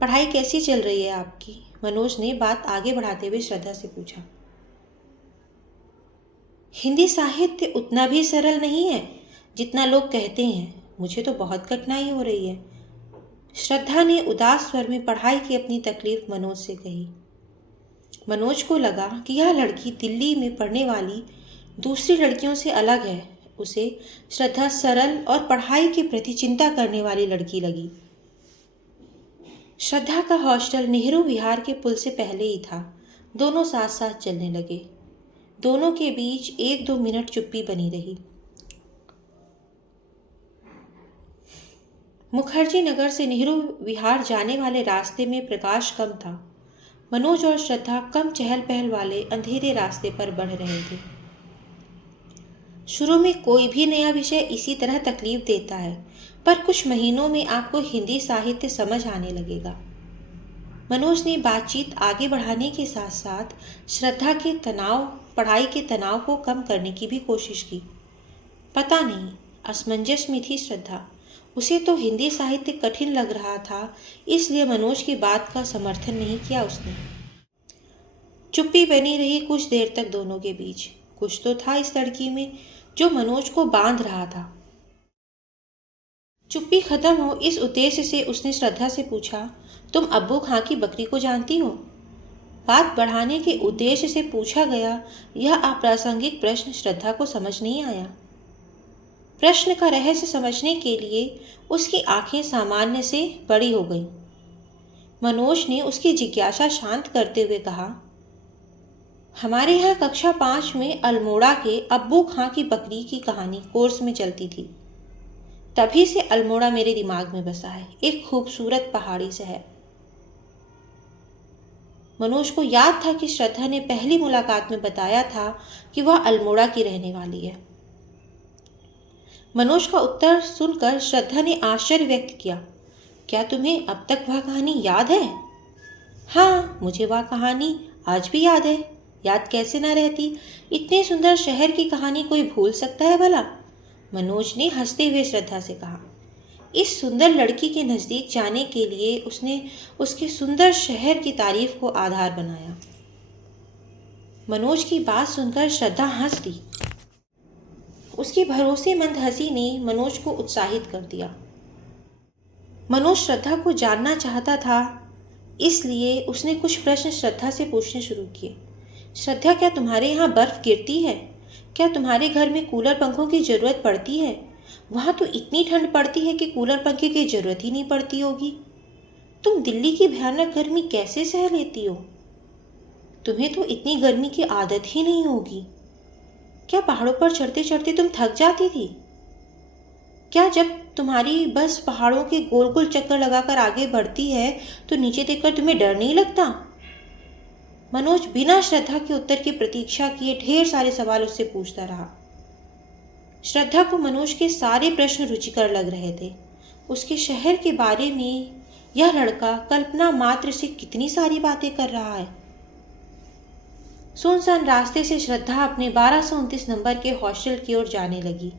पढ़ाई कैसी चल रही है आपकी? मनोज ने बात आगे बढ़ाते हुए श्रद्धा से पूछा। हिंदी साहित्य उतना भी सरल नहीं है जितना लोग कहते हैं। मुझे तो बहुत कठिनाई हो रही है। श्रद्धा ने उदास स्वर में पढ़ाई की अपनी तकलीफ मनोज से कही। मनोज को लगा कि यह लड़की दिल्ली में पढ़ने वाली दूसरी लड़कियों से अलग है। उसे श्रद्धा सरल और पढ़ाई के प्रति चिंता करने वाली लड़की लगी। श्रद्धा का हॉस्टल नेहरू विहार के पुल से पहले ही था। दोनों साथ साथ चलने लगे। दोनों के बीच 1-2 मिनट चुप्पी बनी रही। मुखर्जी नगर से नेहरू विहार जाने वाले रास्ते में प्रकाश कम था। मनोज और श्रद्धा कम चहल पहल वाले अंधेरे रास्ते पर बढ़ रहे थे। शुरू में कोई भी नया विषय इसी तरह तकलीफ देता है, पर कुछ महीनों में आपको हिंदी साहित्य समझ आने लगेगा। मनोज ने बातचीत आगे बढ़ाने के साथ साथ श्रद्धा के पढ़ाई के तनाव को कम करने की भी कोशिश की। पता नहीं, असमंजस में थी श्रद्धा। उसे तो हिंदी साहित्य कठिन लग रहा था, इसलिए मनोज की बात का समर्थन नहीं किया उसने। चुप्पी बनी रही कुछ देर तक दोनों के बीच। कुछ तो था इस लड़की में जो मनोज को बांध रहा था। चुप्पी खत्म हो इस उद्देश्य से उसने श्रद्धा से पूछा, तुम अब्बू खां की बकरी को जानती हो? बात बढ़ाने के उद्देश्य से पूछा गया यह अप्रासंगिक प्रश्न श्रद्धा को समझ नहीं आया। प्रश्न का रहस्य समझने के लिए उसकी आंखें सामान्य से बड़ी हो गईं। मनोज ने उसकी जिज्ञासा शांत करते हुए कहा, हमारे यहाँ कक्षा 5 में अल्मोड़ा के अब्बू खां की बकरी की कहानी कोर्स में चलती थी। तभी से अल्मोड़ा मेरे दिमाग में बसा है। एक खूबसूरत पहाड़ी शहर। मनोज को याद था कि श्रद्धा ने पहली मुलाकात में बताया था कि वह अल्मोड़ा की रहने वाली है। मनोज का उत्तर सुनकर श्रद्धा ने आश्चर्य व्यक्त किया, क्या तुम्हें अब तक वह कहानी याद है? हाँ, मुझे वह कहानी आज भी याद है। याद कैसे ना रहती? इतने सुंदर शहर की कहानी कोई भूल सकता है भला? मनोज ने हंसते हुए श्रद्धा से कहा। इस सुंदर लड़की के नजदीक जाने के लिए उसने उसके सुंदर शहर की तारीफ को आधार बनाया। मनोज की बात सुनकर श्रद्धा हंस दी। उसकी भरोसेमंद हंसी ने मनोज को उत्साहित कर दिया। मनोज श्रद्धा को जानना चाहता था, इसलिए उसने कुछ प्रश्न श्रद्धा से पूछने शुरू किए। श्रद्धा, क्या तुम्हारे यहाँ बर्फ गिरती है? क्या तुम्हारे घर में कूलर पंखों की जरूरत पड़ती है? वहाँ तो इतनी ठंड पड़ती है कि कूलर पंखे की जरूरत ही नहीं पड़ती होगी। तुम दिल्ली की भयानक गर्मी कैसे सह लेती हो? तुम्हें तो इतनी गर्मी की आदत ही नहीं होगी। क्या पहाड़ों पर चढ़ते चढ़ते तुम थक जाती थी? क्या जब तुम्हारी बस पहाड़ों के गोल गोल चक्कर लगाकर आगे बढ़ती है तो नीचे देखकर तुम्हें डर नहीं लगता? मनोज बिना श्रद्धा के उत्तर की प्रतीक्षा किए ढेर सारे सवाल उससे पूछता रहा। श्रद्धा को मनोज के सारे प्रश्न रुचिकर लग रहे थे। उसके शहर के बारे में यह लड़का कल्पना मात्र से कितनी सारी बातें कर रहा है। सुनसान रास्ते से श्रद्धा अपने 1229 नंबर के हॉस्टल की ओर जाने लगी।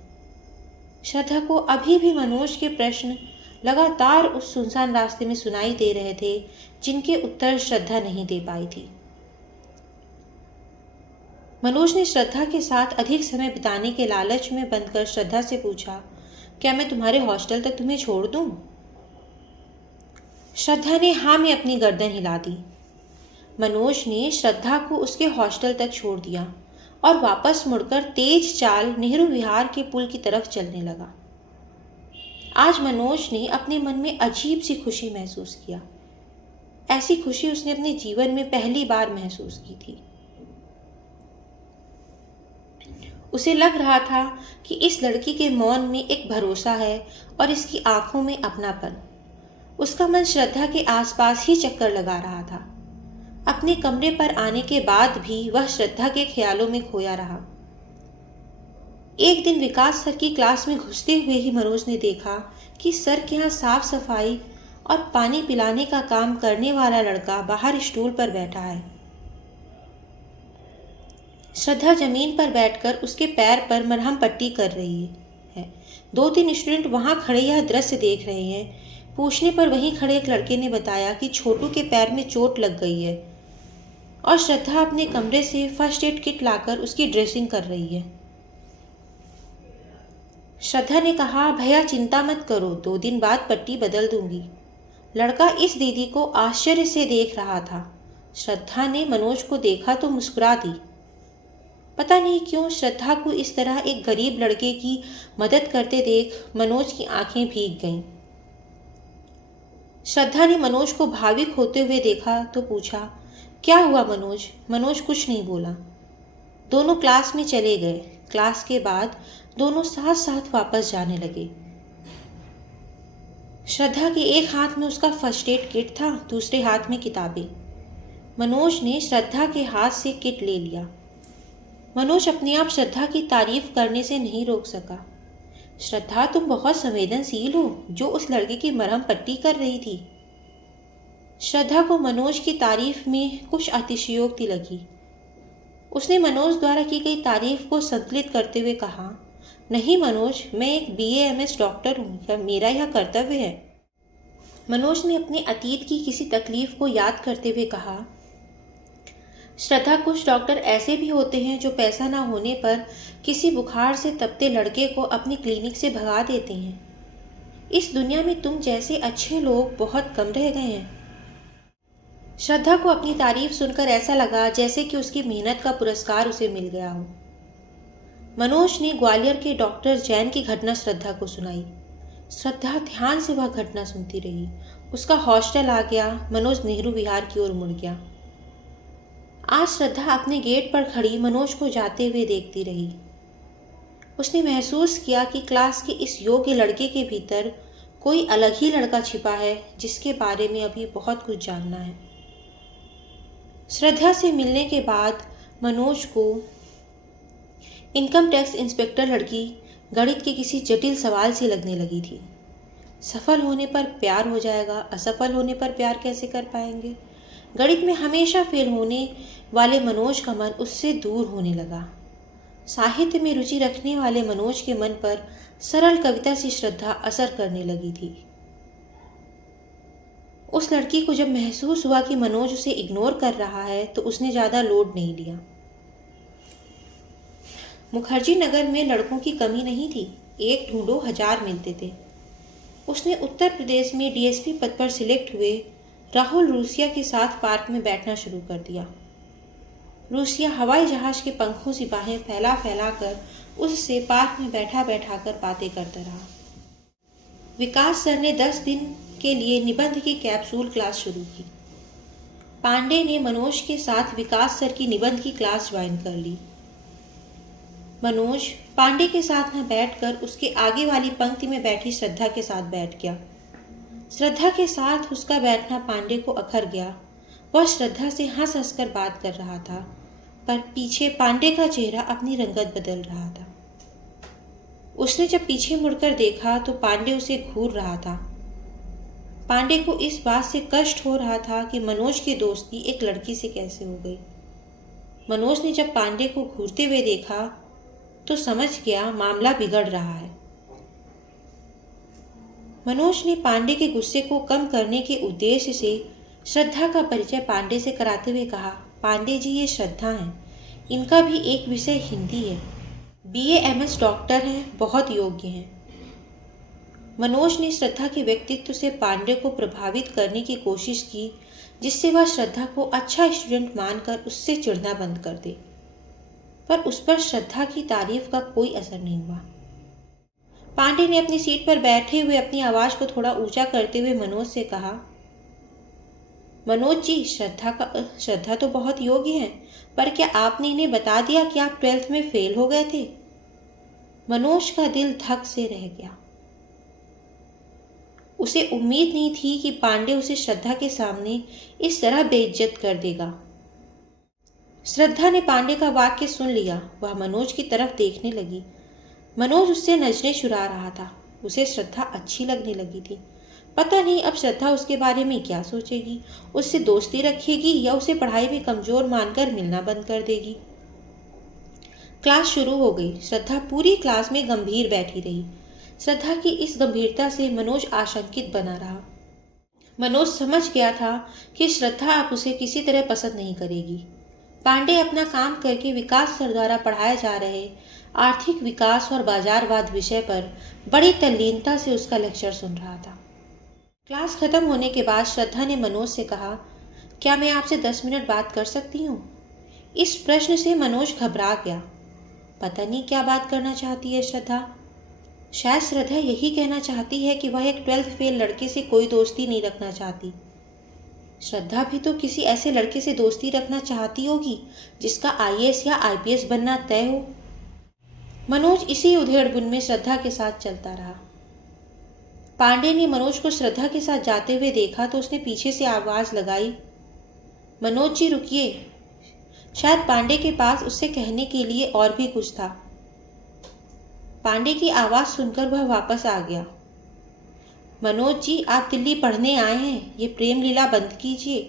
श्रद्धा को अभी भी मनोज के प्रश्न लगातार उस सुनसान रास्ते में सुनाई दे रहे थे, जिनके उत्तर श्रद्धा नहीं दे पाई थी। मनोज ने श्रद्धा के साथ अधिक समय बिताने के लालच में बंधकर श्रद्धा से पूछा, क्या मैं तुम्हारे हॉस्टल तक तुम्हें छोड़ दूं? श्रद्धा ने हाँ में अपनी गर्दन हिला दी। मनोज ने श्रद्धा को उसके हॉस्टल तक छोड़ दिया और वापस मुड़कर तेज चाल नेहरू विहार के पुल की तरफ चलने लगा। आज मनोज ने अपने मन में अजीब सी खुशी महसूस किया। ऐसी खुशी उसने अपने जीवन में पहली बार महसूस की थी। उसे लग रहा था कि इस लड़की के मौन में एक भरोसा है और इसकी आंखों में अपनापन। उसका मन श्रद्धा के आसपास ही चक्कर लगा रहा था। अपने कमरे पर आने के बाद भी वह श्रद्धा के ख्यालों में खोया रहा। एक दिन विकास सर की क्लास में घुसते हुए ही मनोज ने देखा कि सर के यहाँ साफ सफाई और पानी पिलाने का काम करने वाला लड़का बाहर स्टूल पर बैठा है। श्रद्धा जमीन पर बैठकर उसके पैर पर मरहम पट्टी कर रही है। 2-3 स्टूडेंट वहां खड़े यह दृश्य देख रहे हैं। पूछने पर वहीं खड़े एक लड़के ने बताया कि छोटू के पैर में चोट लग गई है और श्रद्धा अपने कमरे से फर्स्ट एड किट लाकर उसकी ड्रेसिंग कर रही है। श्रद्धा ने कहा, भैया चिंता मत करो, 2 दिन बाद पट्टी बदल दूंगी। लड़का इस दीदी को आश्चर्य से देख रहा था। श्रद्धा ने मनोज को देखा तो मुस्कुरा दी, पता नहीं क्यों श्रद्धा को इस तरह एक गरीब लड़के की मदद करते देख मनोज की आंखें भीग गईं। श्रद्धा ने मनोज को भावुक होते हुए देखा तो पूछा, क्या हुआ मनोज? मनोज कुछ नहीं बोला। दोनों क्लास में चले गए। क्लास के बाद दोनों साथ साथ वापस जाने लगे। श्रद्धा के एक हाथ में उसका फर्स्ट एड किट था, दूसरे हाथ में किताबें। मनोज ने श्रद्धा के हाथ से किट ले लिया। मनोज अपने आप श्रद्धा की तारीफ करने से नहीं रोक सका। श्रद्धा, तुम बहुत संवेदनशील हो, जो उस लड़के की मरहम पट्टी कर रही थी। श्रद्धा को मनोज की तारीफ में कुछ अतिशयोक्ति लगी। उसने मनोज द्वारा की गई तारीफ को संतुलित करते हुए कहा, नहीं मनोज, मैं एक BA MS डॉक्टर हूँ, यह मेरा यह कर्तव्य है। मनोज ने अपने अतीत की किसी तकलीफ को याद करते हुए कहा, श्रद्धा, कुछ डॉक्टर ऐसे भी होते हैं जो पैसा ना होने पर किसी बुखार से तपते लड़के को अपनी क्लिनिक से भगा देते हैं। इस दुनिया में तुम जैसे अच्छे लोग बहुत कम रह गए हैं। श्रद्धा को अपनी तारीफ सुनकर ऐसा लगा जैसे कि उसकी मेहनत का पुरस्कार उसे मिल गया हो। मनोज ने ग्वालियर के डॉक्टर जैन की घटना श्रद्धा को सुनाई। श्रद्धा ध्यान से वह घटना सुनती रही। उसका हॉस्टल आ गया। मनोज नेहरू विहार की ओर मुड़ गया। आज श्रद्धा अपने गेट पर खड़ी मनोज को जाते हुए देखती रही। उसने महसूस किया कि क्लास के इस योग्य लड़के के भीतर कोई अलग ही लड़का छिपा है जिसके बारे में अभी बहुत कुछ जानना है। श्रद्धा से मिलने के बाद मनोज को इनकम टैक्स इंस्पेक्टर लड़की गणित के किसी जटिल सवाल से लगने लगी थी। सफल होने पर प्यार हो जाएगा, असफल होने पर प्यार कैसे कर पाएंगे? गणित में हमेशा फेल होने वाले मनोज का मन उससे दूर होने लगा। साहित्य में रुचि रखने वाले मनोज के मन पर सरल कविता सी श्रद्धा असर करने लगी थी। उस लड़की को जब महसूस हुआ कि मनोज उसे इग्नोर कर रहा है तो उसने ज़्यादा लोड नहीं लिया। मुखर्जी नगर में लड़कों की कमी नहीं थी, एक ढूंढो हजार मिलते थे। उसने उत्तर प्रदेश में DSP पद पर सिलेक्ट हुए राहुल रूसिया के साथ पार्क में बैठना शुरू कर दिया। रूसिया हवाई जहाज के पंखों से बाहें फैला फैला कर उससे पार्क में बैठा बैठा कर बातें करता रहा। विकास सर ने 10 दिन के लिए निबंध की कैप्सूल क्लास शुरू की। पांडे ने मनोज के साथ विकास सर की निबंध की क्लास ज्वाइन कर ली। मनोज पांडे के साथ न बैठकर उसके आगे वाली पंक्ति में बैठी श्रद्धा के साथ बैठ गया। श्रद्धा के साथ उसका बैठना पांडे को अखर गया। वह श्रद्धा से हंस हंस कर बात कर रहा था, पर पीछे पांडे का चेहरा अपनी रंगत बदल रहा था। उसने जब पीछे मुड़कर देखा तो पांडे उसे घूर रहा था। पांडे को इस बात से कष्ट हो रहा था कि मनोज की दोस्ती एक लड़की से कैसे हो गई। मनोज ने जब पांडे को घूरते हुए देखा तो समझ गया मामला बिगड़ रहा है। मनोज ने पांडे के गुस्से को कम करने के उद्देश्य से श्रद्धा का परिचय पांडे से कराते हुए कहा, पांडे जी, ये श्रद्धा हैं, इनका भी एक विषय हिंदी है, BA MS डॉक्टर हैं, बहुत योग्य हैं। मनोज ने श्रद्धा के व्यक्तित्व से पांडे को प्रभावित करने की कोशिश की, जिससे वह श्रद्धा को अच्छा स्टूडेंट मानकर उससे चिढ़ना बंद कर दे, पर उस पर श्रद्धा की तारीफ का कोई असर नहीं हुआ। पांडे ने अपनी सीट पर बैठे हुए अपनी आवाज को थोड़ा ऊंचा करते हुए मनोज से कहा, मनोज जी, श्रद्धा तो बहुत योग्य है, पर क्या आपने इन्हें बता दिया कि आप 12th में फेल हो गए थे? मनोज का दिल धक से रह गया। उसे उम्मीद नहीं थी कि पांडे उसे श्रद्धा के सामने इस तरह बेइज्जत कर देगा। श्रद्धा ने पांडे का वाक्य सुन लिया। वह मनोज की तरफ देखने लगी। मनोज उससे नजरें चुरा रहा था। उसे श्रद्धा अच्छी लगने लगी थी। पता नहीं अब श्रद्धा उसके बारे में क्या सोचेगी, उससे दोस्ती रखेगी या उसे पढ़ाई में कमजोर मानकर मिलना बंद कर देगी। क्लास शुरू हो गई। श्रद्धा पूरी क्लास में गंभीर बैठी रही। श्रद्धा की इस गंभीरता से मनोज आशंकित बना रहा। मनोज समझ गया था कि श्रद्धा अब उसे किसी तरह पसंद नहीं करेगी। पांडे अपना काम करके विकास सर द्वारा पढ़ाए जा रहे आर्थिक विकास और बाजारवाद विषय पर बड़ी तल्लीनता से उसका लेक्चर सुन रहा था। क्लास खत्म होने के बाद श्रद्धा ने मनोज से कहा, क्या मैं आपसे 10 मिनट बात कर सकती हूँ? इस प्रश्न से मनोज घबरा गया। पता नहीं क्या बात करना चाहती है श्रद्धा। शायद श्रद्धा यही कहना चाहती है कि वह एक 12th फेल लड़के से कोई दोस्ती नहीं रखना चाहती। श्रद्धा भी तो किसी ऐसे लड़के से दोस्ती रखना चाहती होगी जिसका आईएएस या आईपीएस बनना तय हो। मनोज इसी उधेड़बुन में श्रद्धा के साथ चलता रहा। पांडे ने मनोज को श्रद्धा के साथ जाते हुए देखा तो उसने पीछे से आवाज लगाई, मनोज जी रुकिए। शायद पांडे के पास उससे कहने के लिए और भी कुछ था। पांडे की आवाज सुनकर वह वापस आ गया। मनोज जी, आप दिल्ली पढ़ने आए हैं, ये प्रेम लीला बंद कीजिए।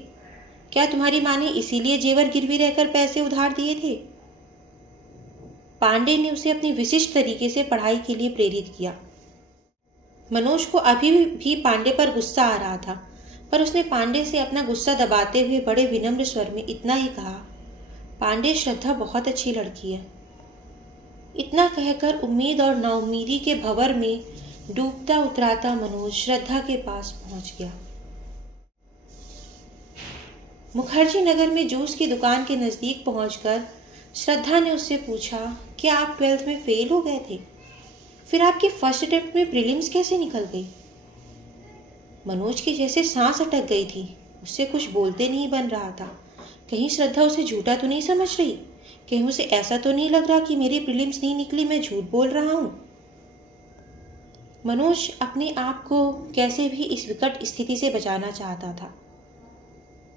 क्या तुम्हारी माँ ने इसीलिए जेवर गिरवी रहकर पैसे उधार दिए थे? पांडे ने उसे अपनी विशिष्ट तरीके से पढ़ाई के लिए प्रेरित किया। मनोज को अभी भी पांडे पर गुस्सा आ रहा था, पर उसने पांडे से अपना गुस्सा दबाते हुए बड़े विनम्र स्वर में इतना ही कहा, पांडे, श्रद्धा बहुत अच्छी लड़की है। इतना कहकर उम्मीद और नाउम्मीदी के भंवर में डूबता उतराता मनोज श्रद्धा के पास पहुंच गया। मुखर्जी नगर में जूस की दुकान के नजदीक पहुंचकर श्रद्धा ने उससे पूछा, क्या आप 12th में फेल हो गए थे? फिर आपकी फर्स्ट अटेम्प्ट में प्रीलिम्स कैसे निकल गई? मनोज की जैसे सांस अटक गई थी। उससे कुछ बोलते नहीं बन रहा था। कहीं श्रद्धा उसे झूठा तो नहीं समझ रही? कहीं उसे ऐसा तो नहीं लग रहा कि मेरी प्रीलिम्स नहीं निकली, मैं झूठ बोल रहा हूं? मनोज अपने आप को कैसे भी इस विकट स्थिति से बचाना चाहता था।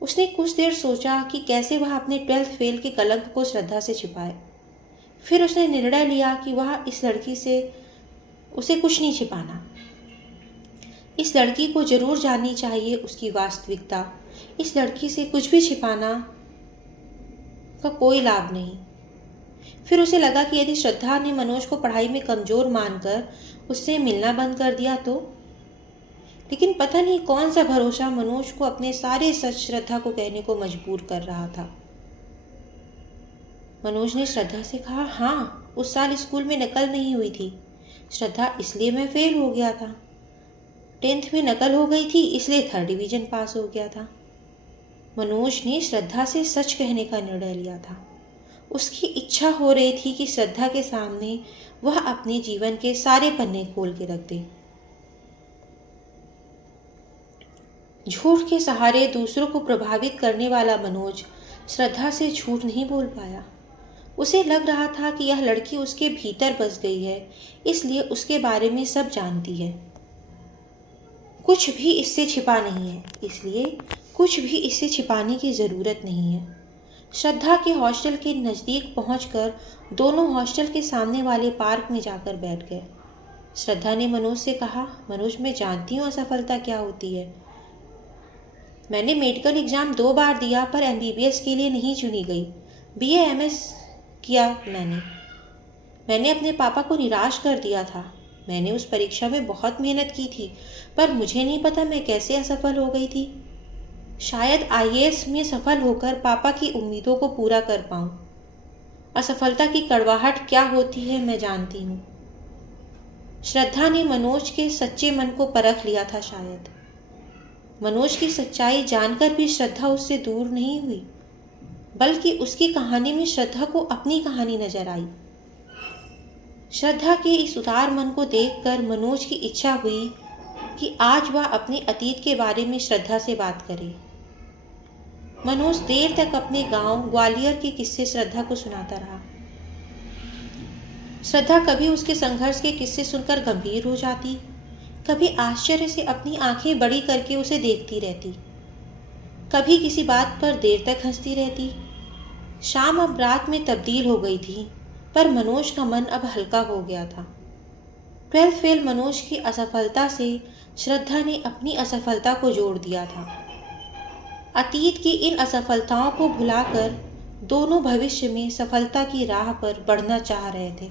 उसने कुछ देर सोचा कि कैसे वह अपने 12th फेल के कलंक को श्रद्धा से छिपाए। फिर उसने निर्णय लिया कि वह इस लड़की से उसे कुछ नहीं छिपाना। इस लड़की को जरूर जाननी चाहिए उसकी वास्तविकता। इस लड़की से कुछ भी छिपाना का कोई लाभ नहीं। फिर उसे लगा कि यदि श्रद्धा ने मनोज को पढ़ाई में कमजोर मानकर उससे मिलना बंद कर दिया तो, लेकिन पता नहीं कौन सा भरोसा मनोज को अपने सारे सच श्रद्धा को कहने को मजबूर कर रहा था। मनोज ने श्रद्धा से कहा, हाँ, उस साल स्कूल में नकल नहीं हुई थी श्रद्धा, इसलिए मैं फेल हो गया था। 10th में नकल हो गई थी, इसलिए 3rd डिवीजन पास हो गया था। मनोज ने श्रद्धा से सच कहने का निर्णय लिया था। उसकी इच्छा हो रही थी कि श्रद्धा के सामने वह अपने जीवन के सारे पन्ने खोल के रख दे। झूठ के सहारे दूसरों को प्रभावित करने वाला मनोज श्रद्धा से झूठ नहीं बोल पाया। उसे लग रहा था कि यह लड़की उसके भीतर बस गई है, इसलिए उसके बारे में सब जानती है। कुछ भी इससे छिपा नहीं है, इसलिए कुछ भी इससे छिपाने की ज़रूरत नहीं है। श्रद्धा के हॉस्टल के नज़दीक पहुंचकर दोनों हॉस्टल के सामने वाले पार्क में जाकर बैठ गए। श्रद्धा ने मनोज से कहा, मनोज, मैं जानती हूँ असफलता क्या होती है। मैंने मेडिकल एग्ज़ाम 2 बार दिया पर एमबीबीएस के लिए नहीं चुनी गई। बीए एमएस किया मैंने अपने पापा को निराश कर दिया था। मैंने उस परीक्षा में बहुत मेहनत की थी, पर मुझे नहीं पता मैं कैसे असफल हो गई थी। शायद आईएएस में सफल होकर पापा की उम्मीदों को पूरा कर पाऊं। असफलता की कड़वाहट क्या होती है मैं जानती हूँ। श्रद्धा ने मनोज के सच्चे मन को परख लिया था। शायद मनोज की सच्चाई जानकर भी श्रद्धा उससे दूर नहीं हुई, बल्कि उसकी कहानी में श्रद्धा को अपनी कहानी नजर आई। श्रद्धा के इस उदार मन को देखकर मनोज की इच्छा हुई कि आज वह अपने अतीत के बारे में श्रद्धा से बात करे। मनोज देर तक अपने गांव ग्वालियर के किस्से श्रद्धा को सुनाता रहा। श्रद्धा कभी उसके संघर्ष के किस्से सुनकर गंभीर हो जाती, कभी आश्चर्य से अपनी आंखें बड़ी करके उसे देखती रहती, कभी किसी बात पर देर तक हंसती रहती। शाम अब रात में तब्दील हो गई थी, पर मनोज का मन अब हल्का हो गया था। 12th फेल मनोज की असफलता से श्रद्धा ने अपनी असफलता को जोड़ दिया था। अतीत की इन असफलताओं को भुलाकर दोनों भविष्य में सफलता की राह पर बढ़ना चाह रहे थे।